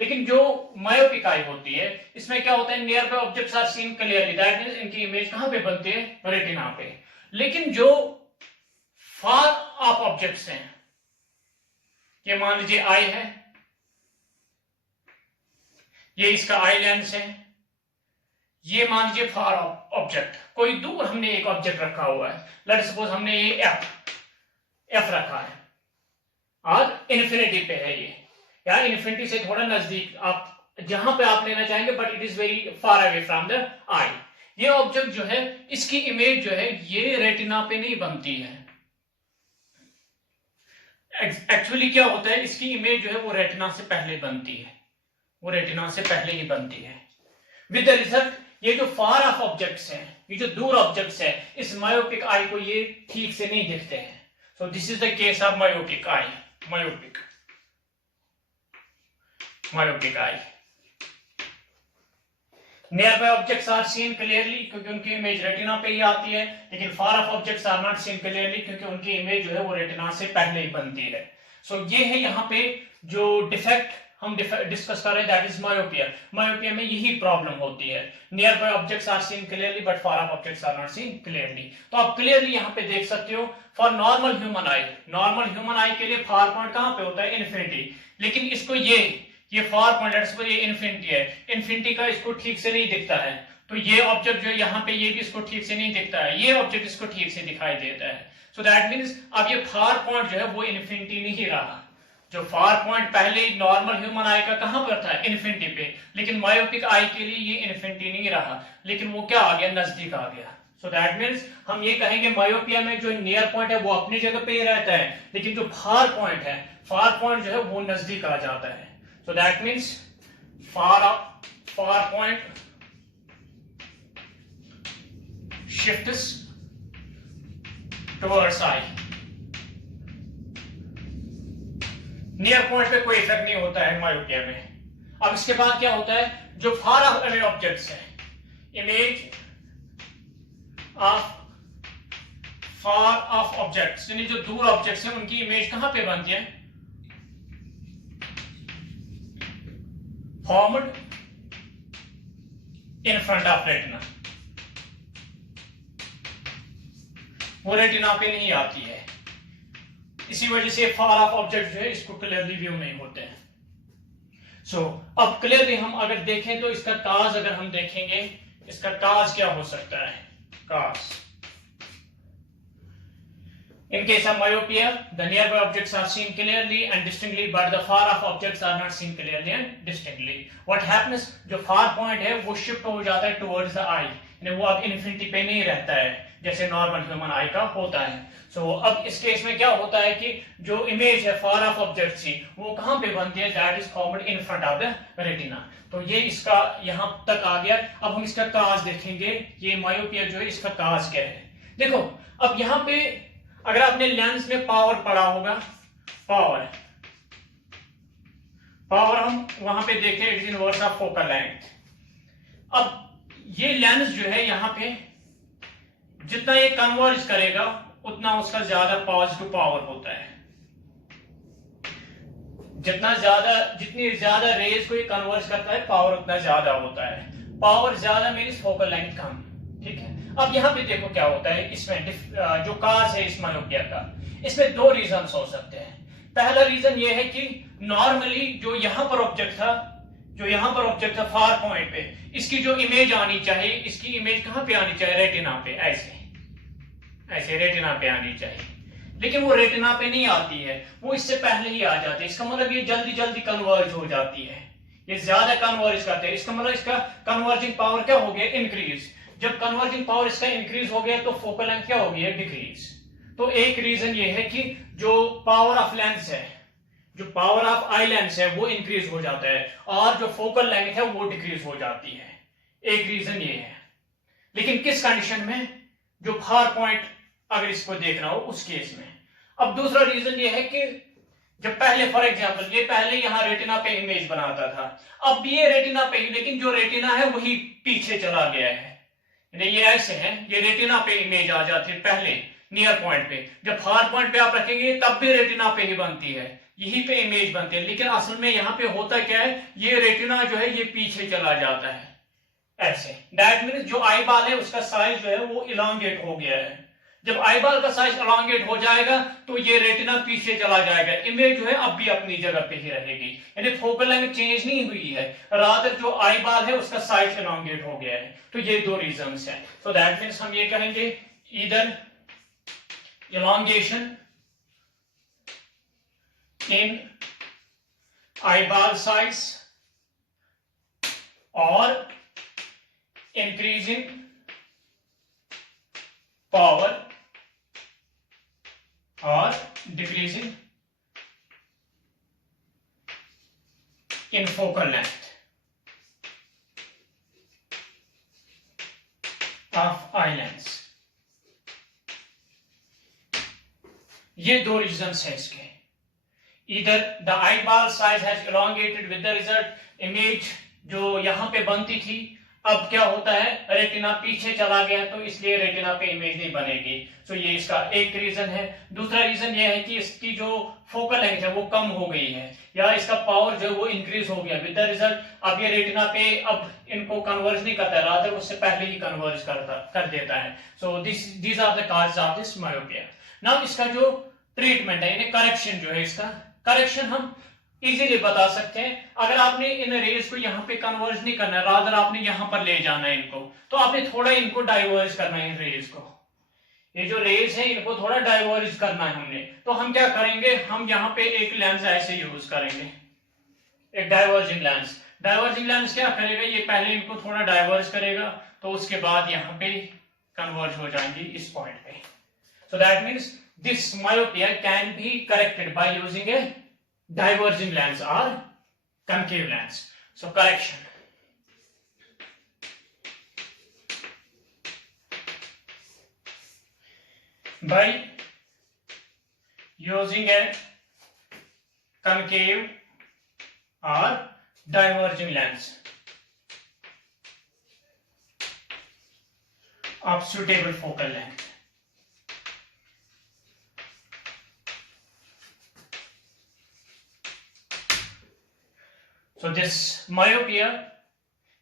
लेकिन जो मायोपिक आई होती है इसमें क्या होता है, near by objects are seen clearly, that means इनकी इमेज कहां पे बनती है, रेटिना पे। लेकिन जो फार ऑफ ऑब्जेक्ट्स हैं, ये मान लीजिए आई है, ये इसका आई लेंस है, ये मान लीजिए फार ऑब्जेक्ट, कोई दूर हमने एक ऑब्जेक्ट रखा हुआ है, लेट्स सपोज हमने ये एफ रखा है और इन्फिनिटी पे है ये, या इन्फिनिटी से थोड़ा नजदीक आप जहां पे आप लेना चाहेंगे, but it is very far away from the eye. ये ऑब्जेक्ट जो है इसकी इमेज जो है ये रेटिना पे नहीं बनती है। एक्चुअली क्या होता है, इसकी इमेज जो है वो रेटिना से पहले बनती है, वो रेटिना से पहले ही बनती है। विद द रिजल्ट ये जो फार ऑफ ऑब्जेक्ट्स हैं, ये जो दूर ऑब्जेक्ट्स हैं, इस मायोपिक आई को ये ठीक से नहीं दिखते हैं। So this is the case of myopic eye, myopic eye. Near by objects are seen clearly, क्योंकि उनकी इमेज रेटिना पे ही आती है, लेकिन far off objects are not seen clearly, क्योंकि उनकी इमेज जो है वो रेटिना से पहले ही बनती है। सो ये है यहाँ पे जो डिफेक्ट हम डिस्कस कर रहे हैं, दैट इज मायोपिया। मायोपिया में यही प्रॉब्लम होती है, near by objects are seen clearly but far off objects are not seen clearly. तो आप क्लियरली यहाँ पे देख सकते हो for normal human eye, normal human eye के लिए फार पॉइंट कहाँ पे होता है, इन्फिनिटी, लेकिन इसको ये फार पॉइंट, लेट्स सपोज ये इन्फिनिटी है, इन्फिनिटी का इसको ठीक से नहीं दिखता है, तो ये ऑब्जेक्ट जो यहाँ पे ये भी इसको ठीक से नहीं दिखता है, ये ऑब्जेक्ट इसको ठीक से दिखाई देता है। सो दैट मींस अब ये फार पॉइंट जो है वो इन्फिनिटी नहीं रहा। जो फार पॉइंट पहले नॉर्मल ह्यूमन आई का कहां पर था, इन्फिनिटी पे, लेकिन मायोपिक आई के लिए ये इन्फिनिटी नहीं रहा, लेकिन वो क्या आ गया, नजदीक आ गया। सो दैट मींस हम ये कहेंगे मायोपिया में जो नियर पॉइंट है वो अपनी जगह पे ही रहता है, लेकिन जो फार पॉइंट है, फार पॉइंट जो है वो नजदीक आ जाता है। So that means far point shifts towards I. Near point पे कोई इफेक्ट नहीं होता है मायोपिया में। अब इसके बाद क्या होता है, जो फार अवे ऑब्जेक्ट्स हैं, image of far off objects, यानी जो दूर ऑब्जेक्ट्स हैं उनकी इमेज कहां पे बनती है, formed in front of retina, वो रेटिना पे नहीं आती है। इसी वजह से फार ऑफ ऑब्जेक्ट जो है इसको क्लियरली व्यू नहीं होते हैं। सो अब क्लियरली हम अगर देखें तो इसका काज अगर हम देखेंगे, इसका काज क्या हो सकता है, काज in case of myopia the nearby objects are seen clearly and distinctly but the far off objects are not seen clearly and distinctly. What happens, जो far point है वो shift हो जाता है towards the eye, यानी वो अब infinity पे नहीं रहता है जैसे नॉर्मल ह्यूमन आई का होता है। सो अब इस केस में क्या होता है कि जो इमेज है फार ऑफ ऑब्जेक्ट की वो कहां पे बनती है, that is formed in front of the retina. तो ये इसका यहां तक आ गया। अब हम इसका काज देखेंगे, ये मायोपिया जो है इसका काज क्या है। देखो अब यहां पे अगर आपने लेंस में पावर पढ़ा होगा, पावर हम वहां पे देखें, it is inverse of focal length. अब ये लेंस जो है यहां पे जितना ये कन्वर्ज करेगा उतना उसका ज्यादा पॉजिटिव पावर होता है, जितनी ज्यादा रेज को ये कन्वर्ज करता है पावर उतना ज्यादा होता है। पावर ज्यादा मींस फोकल लेंथ कम, ठीक है। अब यहाँ पे देखो क्या होता है, इसमें जो काज है इस मायोपिया का, इसमें दो रीजन हो सकते हैं। पहला रीजन ये है कि नॉर्मली जो यहाँ पर ऑब्जेक्ट था फार पॉइंट पे, इसकी जो इमेज आनी चाहिए, इसकी इमेज कहां पे आनी चाहिए, रेटिना पे, ऐसे रेटिना पे आनी चाहिए, लेकिन वो रेटिना पे नहीं आती है, वो इससे पहले ही आ जाती है। इसका मतलब ये जल्दी जल्दी कन्वर्ज हो जाती है, ये ज्यादा कन्वर्ज करते हैं। इसका मतलब इसका कन्वर्जिंग पावर क्या हो गया, इंक्रीज। जब कन्वर्जिंग पावर इसका इंक्रीज हो गया तो फोकल लेंथ क्या हो गई, डिक्रीज। तो एक रीजन ये है कि जो पावर ऑफ लेंस है, जो पावर ऑफ आई लेंस है वो इंक्रीज हो जाता है और जो फोकल लेंथ है वो डिक्रीज हो जाती है। एक रीजन ये है, लेकिन किस कंडीशन में, जो फार पॉइंट अगर इसको देखना हो उस केस में। अब दूसरा रीजन ये है कि जब पहले फॉर एग्जांपल ये पहले यहां रेटिना पे इमेज बनाता था, अब ये रेटिना पे, लेकिन जो रेटिना है वही पीछे चला गया है, ये ऐसे है, ये रेटिना पे इमेज आ जाती है पहले नियर पॉइंट पे। जब फार पॉइंट पे आप रखेंगे तब भी रेटिना पे ही बनती है, यहीं पे इमेज बनती है, लेकिन असल में यहाँ पे होता क्या है, ये रेटिना जो है ये पीछे चला जाता है ऐसे। दैट मीन्स जो आई बाल है उसका साइज जो है वो इलांगेट हो गया है। जब आई बाल का साइज इलांगेट हो जाएगा तो ये रेटिना पीछे चला जाएगा, इमेज जो है अब भी अपनी जगह पे ही रहेगी, यानी फोकल लेंथ चेंज नहीं हुई है, रादर जो आई बाल है उसका साइज इलांगेट हो गया है। तो ये दो रीजंस हैं। सो दैट मीन्स हम ये कहेंगे either elongation in eyeball size or increase in power or decreasing in focal length of eye lens। ये दो रीजंस है इसके। इधर द आई बाल size has elongated with the result, image जो यहाँ पे बनती थी अब क्या होता है, रेटिना पीछे चला गया, तो इसलिए रेटिना पे इमेज नहीं बनेगी। सो ये इसका एक रीजन है। दूसरा रीजन ये है कि इसकी जो फोकल लेंथ है वो कम हो गई है, या इसका पावर जो है वो इंक्रीज हो गया विद द रिजल्ट, अब ये रेटिना पे अब इनको कन्वर्ज नहीं करता, रादर उससे पहले ही कन्वर्ज कर देता है। So these are the causes of this myopia. Now इसका जो ट्रीटमेंट है, यानी करेक्शन जो है, इसका करेक्शन हम इजीली बता सकते हैं। अगर आपने इन रेज को यहाँ पे कन्वर्ज नहीं करना है, रादर आपने यहाँ पर ले जाना है इनको, तो आपने थोड़ा इनको डाइवर्ज करना है इन रेज को। ये जो रेज है इनको थोड़ा डाइवर्ज करना है हमने, तो हम क्या करेंगे, हम यहाँ पे एक लेंस ऐसे यूज करेंगे, एक डाइवर्जिंग लेंस। डाइवर्जिंग लेंस क्या करेगा, ये पहले इनको थोड़ा डाइवर्ज करेगा, तो उसके बाद यहाँ पे कन्वर्ज हो जाएंगी इस पॉइंट पे। सो that means this myopia can be corrected by using a diverging lens or concave lens. So correction. By using a concave or diverging lens of suitable focal length. So this myopia,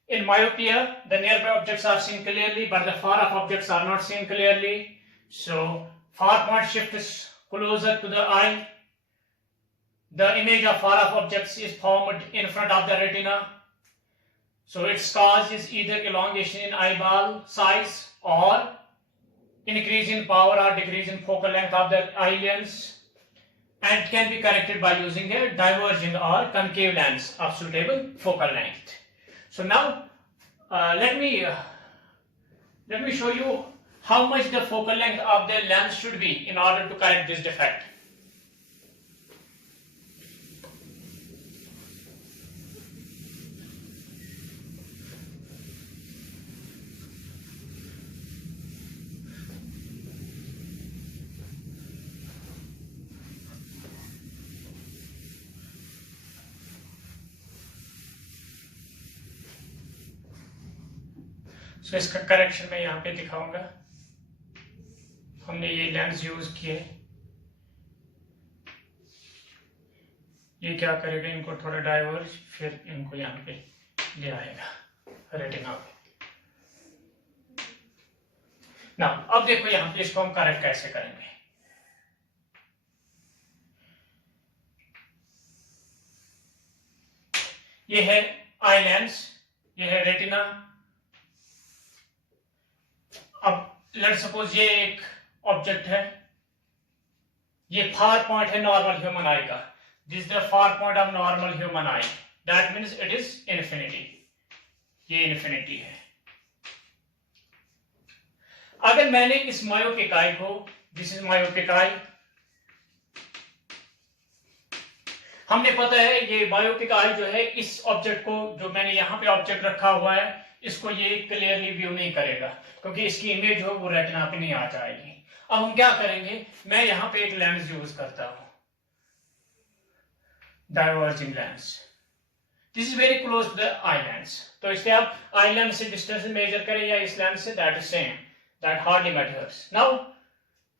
in myopia, the nearby objects are seen clearly, but the far off objects are not seen clearly. So far point shift is closer to the eye. The image of far off objects is formed in front of the retina. So its cause is either elongation in eyeball size or increase in power or decrease in focal length of the eye lens, and can be corrected by using a diverging or concave lens of suitable focal length. So now let me show you how much the focal length of the lens should be in order to correct this defect. So इसका correction मैं यहाँ पे दिखाऊंगा। हमने ये lens use किए, ये क्या करेगा, इनको थोड़ा डाइवर्ज, फिर इनको यहाँ पे ले आएगा रेटिना पे। ना अब देखो यहाँ पे इसको हम करेक्ट कैसे करेंगे। ये है आई लेंस, ये है रेटिना। अब लेट्स सपोज ये एक ऑब्जेक्ट है, ये फार पॉइंट है नॉर्मल ह्यूमन आई का, this is the far point of normal human I, that means it is infinity, ये इन्फिनिटी है। अगर मैंने इस मायोपिक आई को, दिस इज मायोपिक आई, हमने पता है ये मायोपिक आई जो है इस ऑब्जेक्ट को, जो मैंने यहाँ पे ऑब्जेक्ट रखा हुआ है, इसको ये क्लियरली व्यू नहीं करेगा, क्योंकि इसकी इमेज हो वो रेटिना पे नहीं आ जाएगी। अब हम क्या करेंगे, मैं यहाँ पे एक लेंस यूज करता हूं, diverging lens, this is very close to the eye lens. तो इसलिए आप आई लेंस से डिस्टेंस मेजर करें या इस लेंस से, that is same, that hardly matters. Now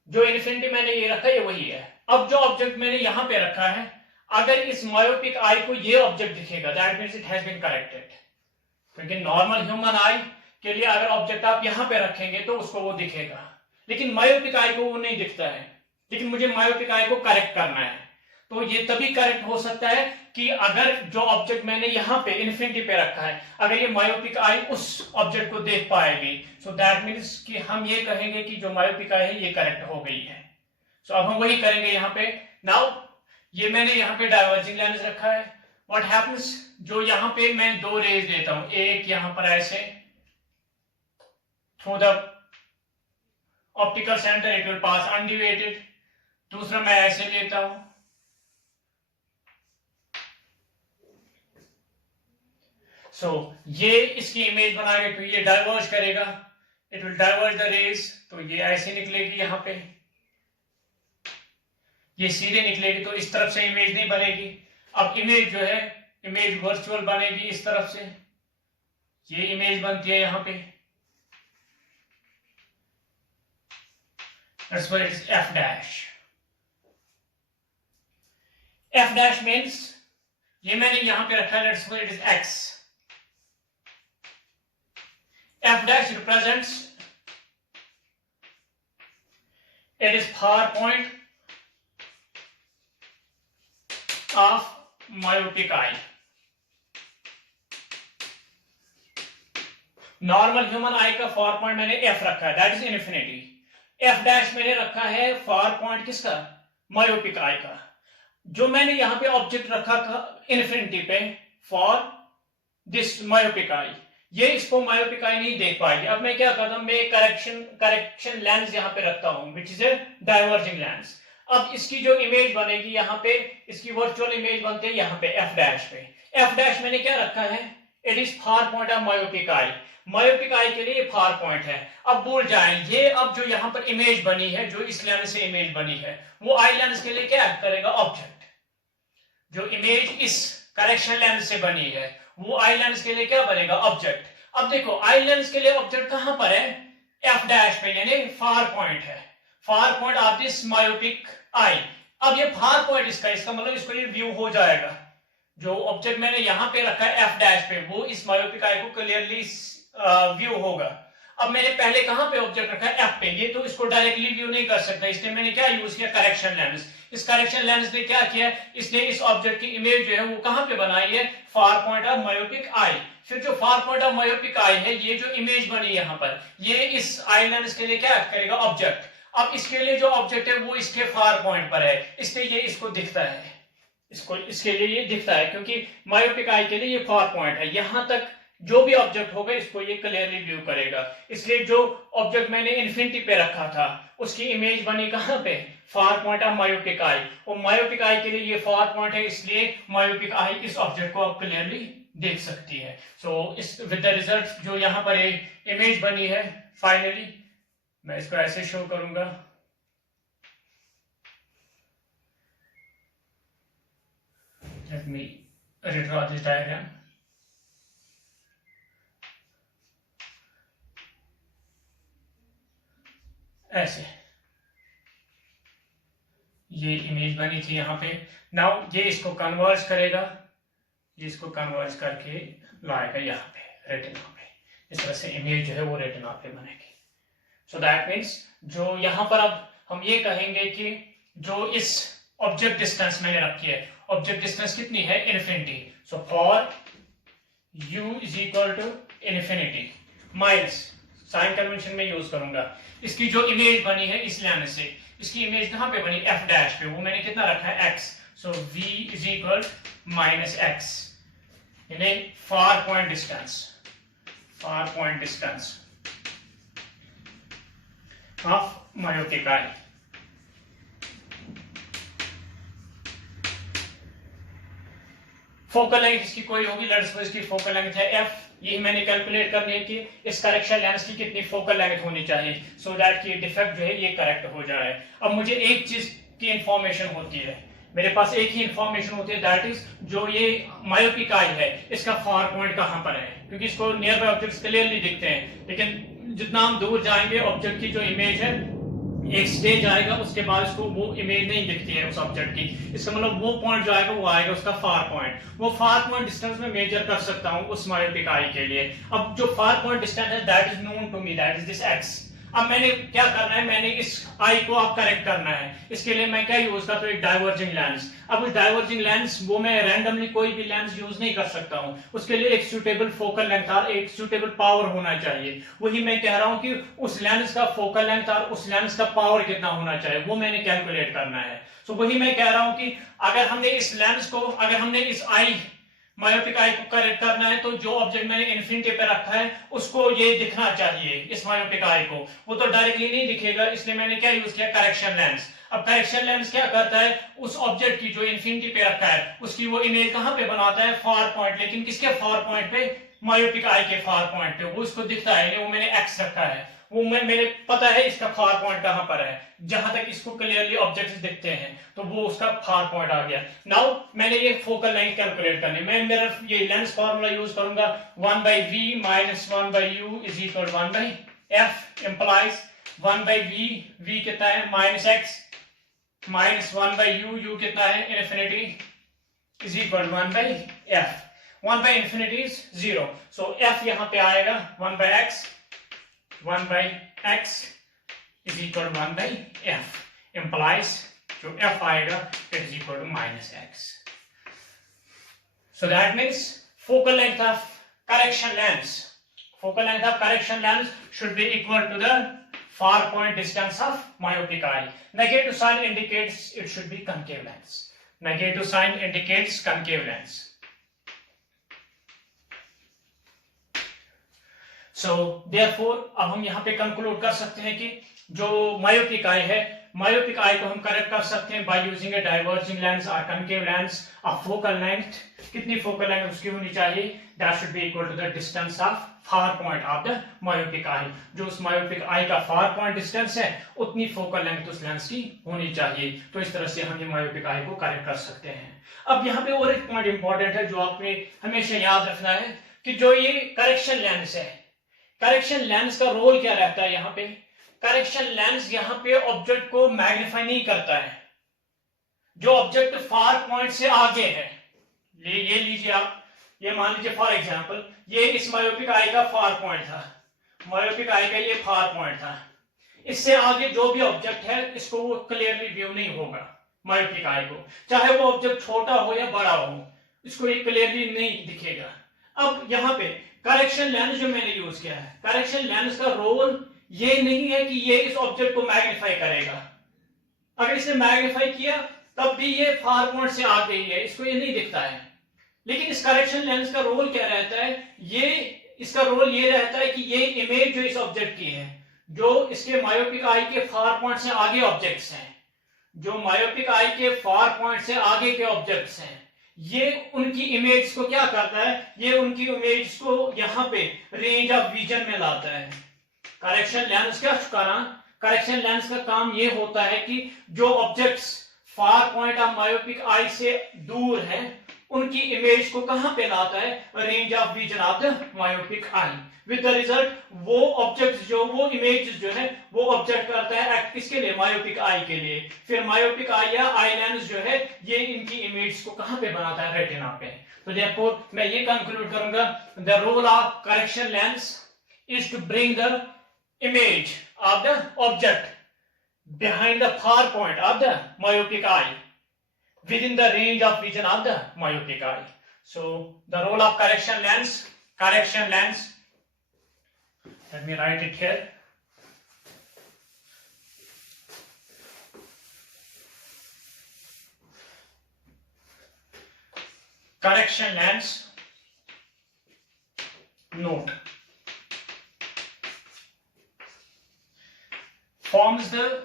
जो इन्फिनिटी मैंने ये रखा है ये वही है। अब जो ऑब्जेक्ट मैंने यहाँ पे रखा है, अगर इस मायोपिक आई को ये ऑब्जेक्ट दिखेगा that means it has been corrected, क्योंकि नॉर्मल ह्यूमन आई के लिए अगर ऑब्जेक्ट आप यहां पे रखेंगे तो उसको वो दिखेगा, लेकिन मायोपिक आई को वो नहीं दिखता है। लेकिन मुझे मायोपिक आई को करेक्ट करना है, तो ये तभी करेक्ट हो सकता है कि अगर जो ऑब्जेक्ट मैंने यहाँ पे इन्फिनिटी पे रखा है, अगर ये मायोपिक आई उस ऑब्जेक्ट को देख पाएगी, सो दैट मीन्स कि हम ये कहेंगे कि जो मायोपिक आई है ये करेक्ट हो गई है। सो अब हम वही करेंगे यहाँ पे। नाउ ये मैंने यहाँ पे डाइवर्जिंग लेंस रखा है, व्हाट हैपेंस, जो यहाँ पे मैं दो रेज लेता हूं, एक यहाँ पर ऐसे through the optical centre it will pass undeviated, दूसरा मैं ऐसे लेता हूं, सो ये इसकी इमेज बनाएगा, तो ये डाइवर्ज करेगा, it will diverge the rays, तो ये ऐसे निकलेगी, यहाँ पे ये सीधे निकलेगी, तो इस तरफ से इमेज नहीं बनेगी। अब इमेज जो है इमेज वर्चुअल बनेगी, इस तरफ से ये इमेज बनती है यहाँ पे, that's what is f dash. f dash means ये मैंने यहां पे रखा है, let's suppose it is x. f dash represents it is far point of myopic eye. Normal human eye का फार पॉइंट मैंने f रखा है, that is infinity. f dash मैंने रखा है फार पॉइंट किसका, मायोपिक आई का। जो मैंने यहां पे ऑब्जेक्ट रखा था इन्फिनिटी पे फॉर दिस मायोपिक आई, ये इसको मायोपिक आई नहीं देख पाएगी। अब मैं क्या करता हूं, मैं करेक्शन लेंस यहां पे रखता हूं which is a diverging lens. अब इसकी जो इमेज बनेगी यहाँ पे, इसकी वर्चुअल इमेज बनती है यहाँ पे f डैश पे। f डैश मैंने क्या रखा है, it is far point of myopic eye, myopic आई के लिए फार पॉइंट है। अब भूल जाएं ये, अब जो यहाँ पर इमेज बनी है, जो इस लेंस से इमेज बनी है, वो आई लेंस के लिए क्या एक्ट करेगा, ऑब्जेक्ट। जो इमेज इस करेक्शन लेंस से बनी है वो आई लेंस के लिए क्या बनेगा, ऑब्जेक्ट। अब देखो आई लेंस के लिए ऑब्जेक्ट कहां पर है, एफ डैश पे, यानी फार पॉइंट है, far point of this myopic eye. अब ये फार पॉइंट इसका मतलब इसको ये व्यू हो जाएगा। जो ऑब्जेक्ट मैंने यहां पे रखा है एफ डैश पे, वो इस मायोपिक आई को क्लियरली व्यू होगा। अब मैंने पहले कहां पे ऑब्जेक्ट रखा है, एफ पे, ये तो इसको डायरेक्टली व्यू नहीं कर सकता, इसलिए मैंने क्या यूज किया, करेक्शन लेंस। इस करेक्शन लेंस ने क्या किया, इसने इस ऑब्जेक्ट की इमेज जो है वो कहां पे बनाई है, फार पॉइंट ऑफ मायोपिक आई। फिर जो फार पॉइंट ऑफ मायोपिक आई है, ये जो इमेज बनी यहाँ पर, ये इस आई लेंस के लिए क्या एक्ट करेगा, ऑब्जेक्ट। अब इसके लिए जो ऑब्जेक्ट है वो इसके फार पॉइंट पर है, इसलिए ये इसको दिखता है, इसके लिए ये दिखता है, क्योंकि मायोपिक आई के लिए ये फार पॉइंट है। यहां तक जो भी ऑब्जेक्ट होगा इसको ये क्लियरली व्यू करेगा। इसलिए जो ऑब्जेक्ट मैंने इन्फिनिटी पे रखा था उसकी इमेज बनी कहां पे, फार पॉइंट ऑफ मायोपिक आई, और मायोपिक आई के लिए ये फार पॉइंट है, इसलिए मायोपिक आई इस ऑब्जेक्ट को अब क्लियरली देख सकती है। सो इस विद द रिजल्ट जो यहाँ पर एक इमेज बनी है, फाइनली मैं इसको ऐसे शो करूंगा, let me redraw this diagram. ऐसे ये इमेज बनी थी यहाँ पे। नाउ ये इसको कन्वर्ज करेगा, ये इसको कन्वर्ज करके लाएगा यहाँ पे रेटिना पे, इस तरह से इमेज जो है वो रेटिना पे बनेगी। सो दैट मीन्स जो यहाँ पर अब हम ये कहेंगे कि जो इस ऑब्जेक्ट डिस्टेंस मैंने रखी है, ऑब्जेक्ट डिस्टेंस कितनी है, infinity. So for u is equal to infinity minus, sign convention में यूज करूंगा, इसकी जो इमेज बनी है इस लेंस से, इसकी इमेज कहां पे बनी, एफ डैश पे, वो मैंने कितना रखा है, x। So v is equal minus x, यानी फार point distance of myopic I. Focal length इसकी कोई होगी, लेट्स सपोज इसकी फोकल लेंथ है f, यही मैंने कैलकुलेट करनी है कि इस करेक्शन लेंस की कितनी फोकल लेंथ होनी चाहिए, सो दैट कि डिफेक्ट जो है ये करेक्ट हो जाए। अब मुझे एक चीज की इंफॉर्मेशन होती है, मेरे पास एक ही इंफॉर्मेशन होती है, दैट इज जो ये मायोपिक आई है इसका फार पॉइंट कहां पर है, क्योंकि इसको नियर बाय ऑब्जेक्ट्स क्लियरली दिखते हैं, लेकिन जितना हम दूर जाएंगे ऑब्जेक्ट की जो इमेज है एक स्टेज आएगा, उसके बाद उसको वो इमेज नहीं दिखती है उस ऑब्जेक्ट की। इसका मतलब वो पॉइंट जो आएगा वो आएगा उसका फार पॉइंट। वो फार पॉइंट डिस्टेंस में मेजर कर सकता हूं उस मायोपिक आई के लिए। अब जो फार पॉइंट डिस्टेंस है that is known to me, that is this x. अब मैंने क्या करना है, मैंने इस आई को अब करेक्ट करना है। इसके लिए मैं क्या यूज करता हूँ, एक डाइवर्जिंग लेंस। अब उस डाइवर्जिंग लेंस वो मैं रैंडमली कोई भी लेंस यूज नहीं कर सकता हूँ, उसके लिए एक सुटेबल फोकल लेंथ और एक सुटेबल पावर होना चाहिए। वही मैं कह रहा हूं कि उस लेंस का फोकल लेंथ और उस लेंस का पावर कितना होना चाहिए वो मैंने कैलकुलेट करना है। सो वही मैं कह रहा हूं कि अगर हमने इस लेंस को, अगर हमने इस आई मायोपिक आई को करेक्ट करना है तो जो ऑब्जेक्ट मैंने इन्फिनिटी पे रखा है उसको ये दिखना चाहिए इस मायोपिक आई को। वो तो डायरेक्टली नहीं दिखेगा, इसलिए मैंने क्या यूज किया, करेक्शन लेंस। अब करेक्शन लेंस क्या करता है, उस ऑब्जेक्ट की जो इन्फिनिटी पे रखा है उसकी वो इमेज कहां पे बनाता है, फार पॉइंट। लेकिन किसके फार पॉइंट पे, मायोपिक आई के फार पॉइंट पे वो उसको दिखता है। वो मैंने एक्स रखा है, वो मैंने पता है इसका फार पॉइंट कहां पर है, जहां तक इसको क्लियरली ऑब्जेक्ट्स दिखते हैं तो वो उसका फार पॉइंट आ गया। नाउ मैंने ये फोकल लेंथ कैलकुलेट करनी, मैं मेरा ये लेंस फार्मूला यूज करूंगा 1/v minus 1/u is equal 1/f implies 1/v, v कितना है minus x minus 1/u, u कितना है infinity is equal 1/f। 1/infinity is 0, so f यहां पे आएगा 1/x, 1/x is equal to 1/f implies जो f आएगा it is equal to minus x. So that means focal length of correction lens, focal length of correction lens should be equal to the far point distance of myopic eye. Negative sign indicates it should be concave lens. Negative sign indicates concave lens. So therefore अब हम यहाँ पे conclude कर सकते हैं कि जो myopic eye है, मायोपिक आई को हम करेक्ट कर सकते हैं by using a diverging lens और concave lens. Of focal length, कितनी फोकल लेंथ उसकी होनी चाहिए, that should be equal to the distance of far point of the myopic eye. जो उस मायोपिक आई का फार पॉइंट डिस्टेंस है उतनी फोकल लेंथ उस लेंस की होनी चाहिए। तो इस तरह से हम ये मायोपिक आई को करेक्ट कर सकते हैं। अब यहाँ पे और एक पॉइंट इंपॉर्टेंट है जो आपने हमेशा याद रखना है कि जो ये करेक्शन लेंस है, करेक्शन लेंस का रोल क्या रहता है यहाँ पे, करेक्शन लेंस यहाँ पे ऑब्जेक्ट को मैग्नीफाई नहीं करता है। जो ऑब्जेक्ट फार पॉइंट से आगे है, ये लीजिए आप, ये मान लीजिए फॉर एग्जांपल ये इस मायोपिक आई का फार पॉइंट था, मायोपिक आई का ये फार पॉइंट था। इससे आगे जो भी ऑब्जेक्ट है इसको वो क्लियरली व्यू नहीं होगा मायोपिक आई को, चाहे वो ऑब्जेक्ट छोटा हो या बड़ा हो, इसको ये क्लियरली नहीं दिखेगा। अब यहाँ पे करेक्शन लेंस जो मैंने यूज किया है, करेक्शन लेंस का रोल ये नहीं है कि ये इस ऑब्जेक्ट को मैग्नीफाई करेगा। अगर इसने मैग्नीफाई किया तब भी ये फार पॉइंट से आगे ही है, इसको ये नहीं दिखता है। लेकिन इस करेक्शन लेंस का रोल क्या रहता है, ये इसका रोल ये रहता है कि ये इमेज जो इस ऑब्जेक्ट की है, जो इसके मायोपिक आई के फार पॉइंट से आगे ऑब्जेक्ट्स हैं, जो मायोपिक आई के फार पॉइंट से आगे के ऑब्जेक्ट्स हैं, ये उनकी इमेज को क्या करता है, ये उनकी इमेज को यहाँ पे रेंज ऑफ विजन में लाता है। करेक्शन लेंस क्या करना, करेक्शन लेंस का काम ये होता है कि जो objects far point of myopic आई से दूर हैं उनकी इमेज को कहां पे लाता है, range of vision of the myopic I. With the result वो ऑब्जेक्ट जो वो इमेज जो है वो ऑब्जेक्ट करता है एक्ट किसके लिए, मायोपिक आई के लिए। फिर मायोपिक आई या आई लेंस जो है ये इनकी इमेज को कहां पे बनाता है, रेटिना पे। तो देयरफॉर मैं ये कंक्लूड करूंगा, the role of correction lens is to bring the image of the object behind the far point of the myopic eye within the range of vision of the myopic eye. So the role of correction lens, let me write it here. Correction lens, note, forms the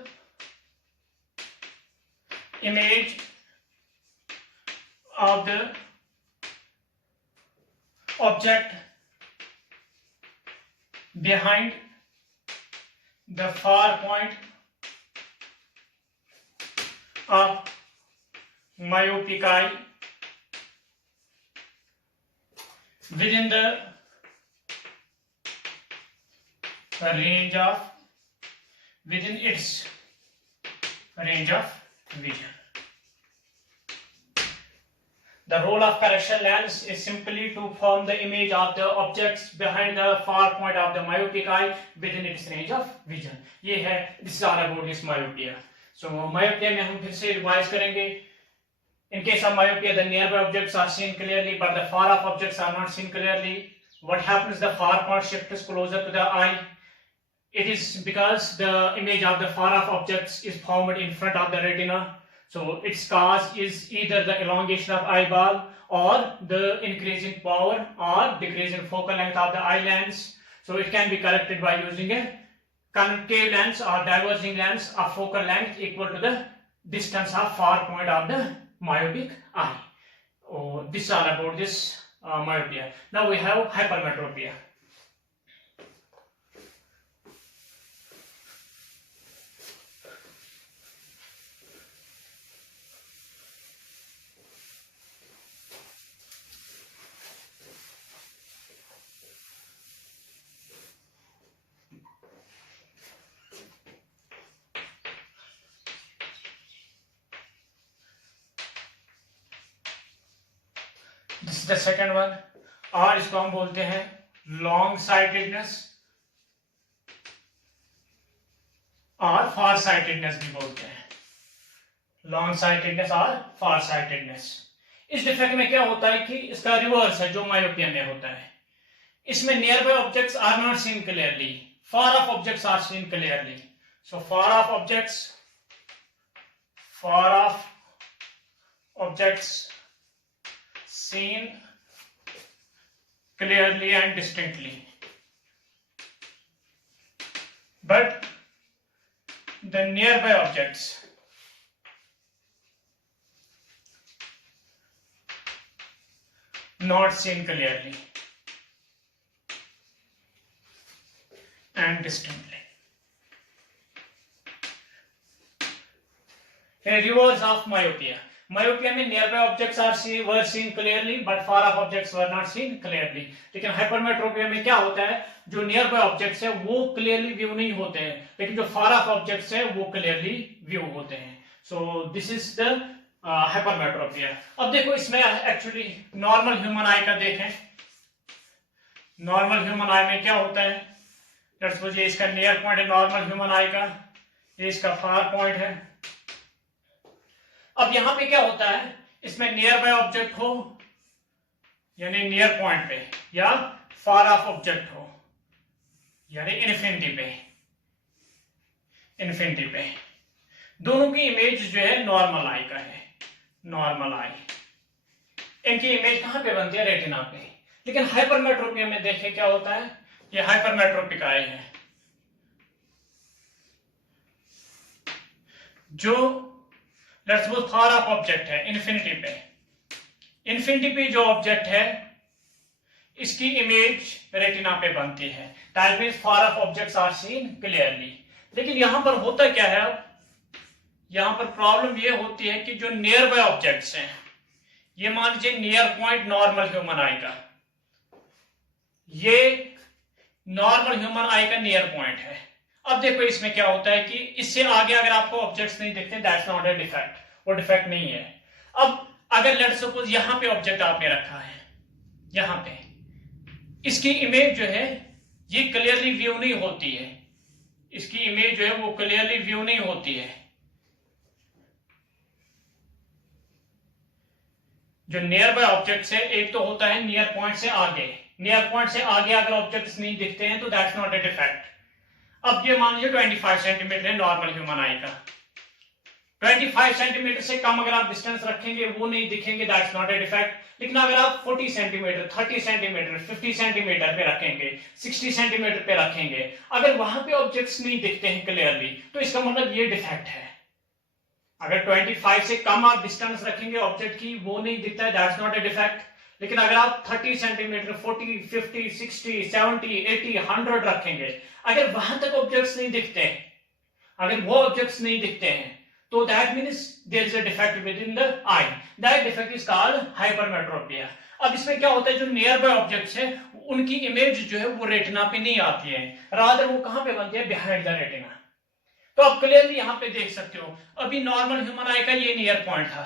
image of the object behind the far point of myopic eye within the range of within its range of vision. The role of correction lens is simply to form the image of the objects behind the far point of the myopic eye within its range of vision. ये है, this is all about this myopia. So myopia में हम फिर से revise करेंगे. In case of myopia, the nearby objects are seen clearly, but the far off objects are not seen clearly. What happens? The far point shifts closer to the eye. It is because the image of the far off objects is formed in front of the retina. So its cause is either the elongation of eyeball or the increase in power or decrease in focal length of the eye lens. So it can be corrected by using a concave lens or diverging lens of focal length equal to the distance of far point of the myopic eye. Oh, this is all about this myopia. Now we have hypermetropia. This is the second one. और इसको हम बोलते हैं long sightedness और फार sightedness भी बोलते हैं. Long sightedness और फार साइटेडनेस. इस डिफेक्ट में क्या होता है कि इसका रिवर्स है जो मायोपिया में होता है. इसमें near by objects are not seen clearly, far off objects are seen clearly. So far off objects seen clearly and distinctly, but the nearby objects not seen clearly and distinctly. A reverse of myopia. Myopia में near by objects were seen clearly but far off objects were not seen clearly. लेकिन hypermetropia में क्या होता है, जो near by objects है वो clearly view नहीं होते हैं, लेकिन जो फार ऑफ ऑब्जेक्ट्स है वो क्लियरली व्यू होते हैं. So this is the hypermetropia. अब देखो इसमें एक्चुअली नॉर्मल ह्यूमन आई का देखें. नॉर्मल ह्यूमन आई में क्या होता है, लेट्स सपोज ये इसका नियर पॉइंट है नॉर्मल ह्यूमन आई का, ये इसका फार पॉइंट है. अब यहां पे क्या होता है, इसमें नियर बाय ऑब्जेक्ट हो यानी नियर पॉइंट पे, या फार ऑफ ऑब्जेक्ट हो यानी इन्फिनिटी पे, दोनों की इमेज जो है नॉर्मल आई का है. नॉर्मल आई, इनकी इमेज कहां पे बनती है, रेटिना पे. लेकिन हाइपरमेट्रोपिया में देखिए क्या होता है, ये हाइपरमेट्रोपिक आई है जो let's suppose far of object है इन्फिनिटी पे जो ऑब्जेक्ट है इसकी इमेज रेटिना पे बनती है. That means far off objects are seen clearly. लेकिन यहां पर होता क्या है, अब यहां पर प्रॉब्लम ये होती है कि जो नियर बाय ऑब्जेक्ट्स हैं, ये मान लीजिए near point normal human eye का, ये नॉर्मल ह्यूमन आई का नियर पॉइंट है. अब देखो इसमें क्या होता है कि इससे आगे अगर आपको ऑब्जेक्ट्स नहीं दिखते, दैट्स नॉट अ डिफेक्ट, वो डिफेक्ट नहीं है. अब अगर लेट्स सपोज यहां पे ऑब्जेक्ट आपने रखा है, यहां पे इसकी इमेज जो है ये क्लियरली व्यू नहीं होती है, इसकी इमेज जो है वो क्लियरली व्यू नहीं होती है. जो नियर बाय ऑब्जेक्ट्स है, एक तो होता है नियर पॉइंट से आगे, नियर पॉइंट से आगे अगर ऑब्जेक्ट्स नहीं दिखते हैं तो दैट्स नॉट अ डिफेक्ट. अब ये मान लीजिए 25 सेंटीमीटर है नॉर्मल ह्यूमन आई का, 25 सेंटीमीटर से कम अगर आप डिस्टेंस रखेंगे वो नहीं दिखेंगे, दैट्स नॉट अ डिफेक्ट. लेकिन अगर आप 40 सेंटीमीटर, 30 सेंटीमीटर, 50 सेंटीमीटर पे रखेंगे, 60 सेंटीमीटर पे रखेंगे, अगर वहां पे ऑब्जेक्ट्स नहीं दिखते हैं क्लियरली, तो इसका मतलब ये डिफेक्ट है. अगर 25 से कम आप डिस्टेंस रखेंगे ऑब्जेक्ट की, वो नहीं दिखता है, दैट्स नॉट अ डिफेक्ट. लेकिन अगर आप 30 सेंटीमीटर, 40, 50, 60, 70, 80, 100 रखेंगे, अगर वहां तक ऑब्जेक्ट्स नहीं दिखते, अगर वो ऑब्जेक्ट्स नहीं दिखते हैं, तो that means there is a defect with in the eye. That defect is called hypermetropia. अब इसमें क्या होता है, जो नियर बाय ऑब्जेक्ट्स है उनकी इमेज जो है वो रेटिना पे नहीं आती है, रादर वो कहां पे बनती है, बिहाइंड द रेटिना. तो आप क्लियरली यहाँ पे देख सकते हो, अभी नॉर्मल ह्यूमन आई का ये नियर पॉइंट था,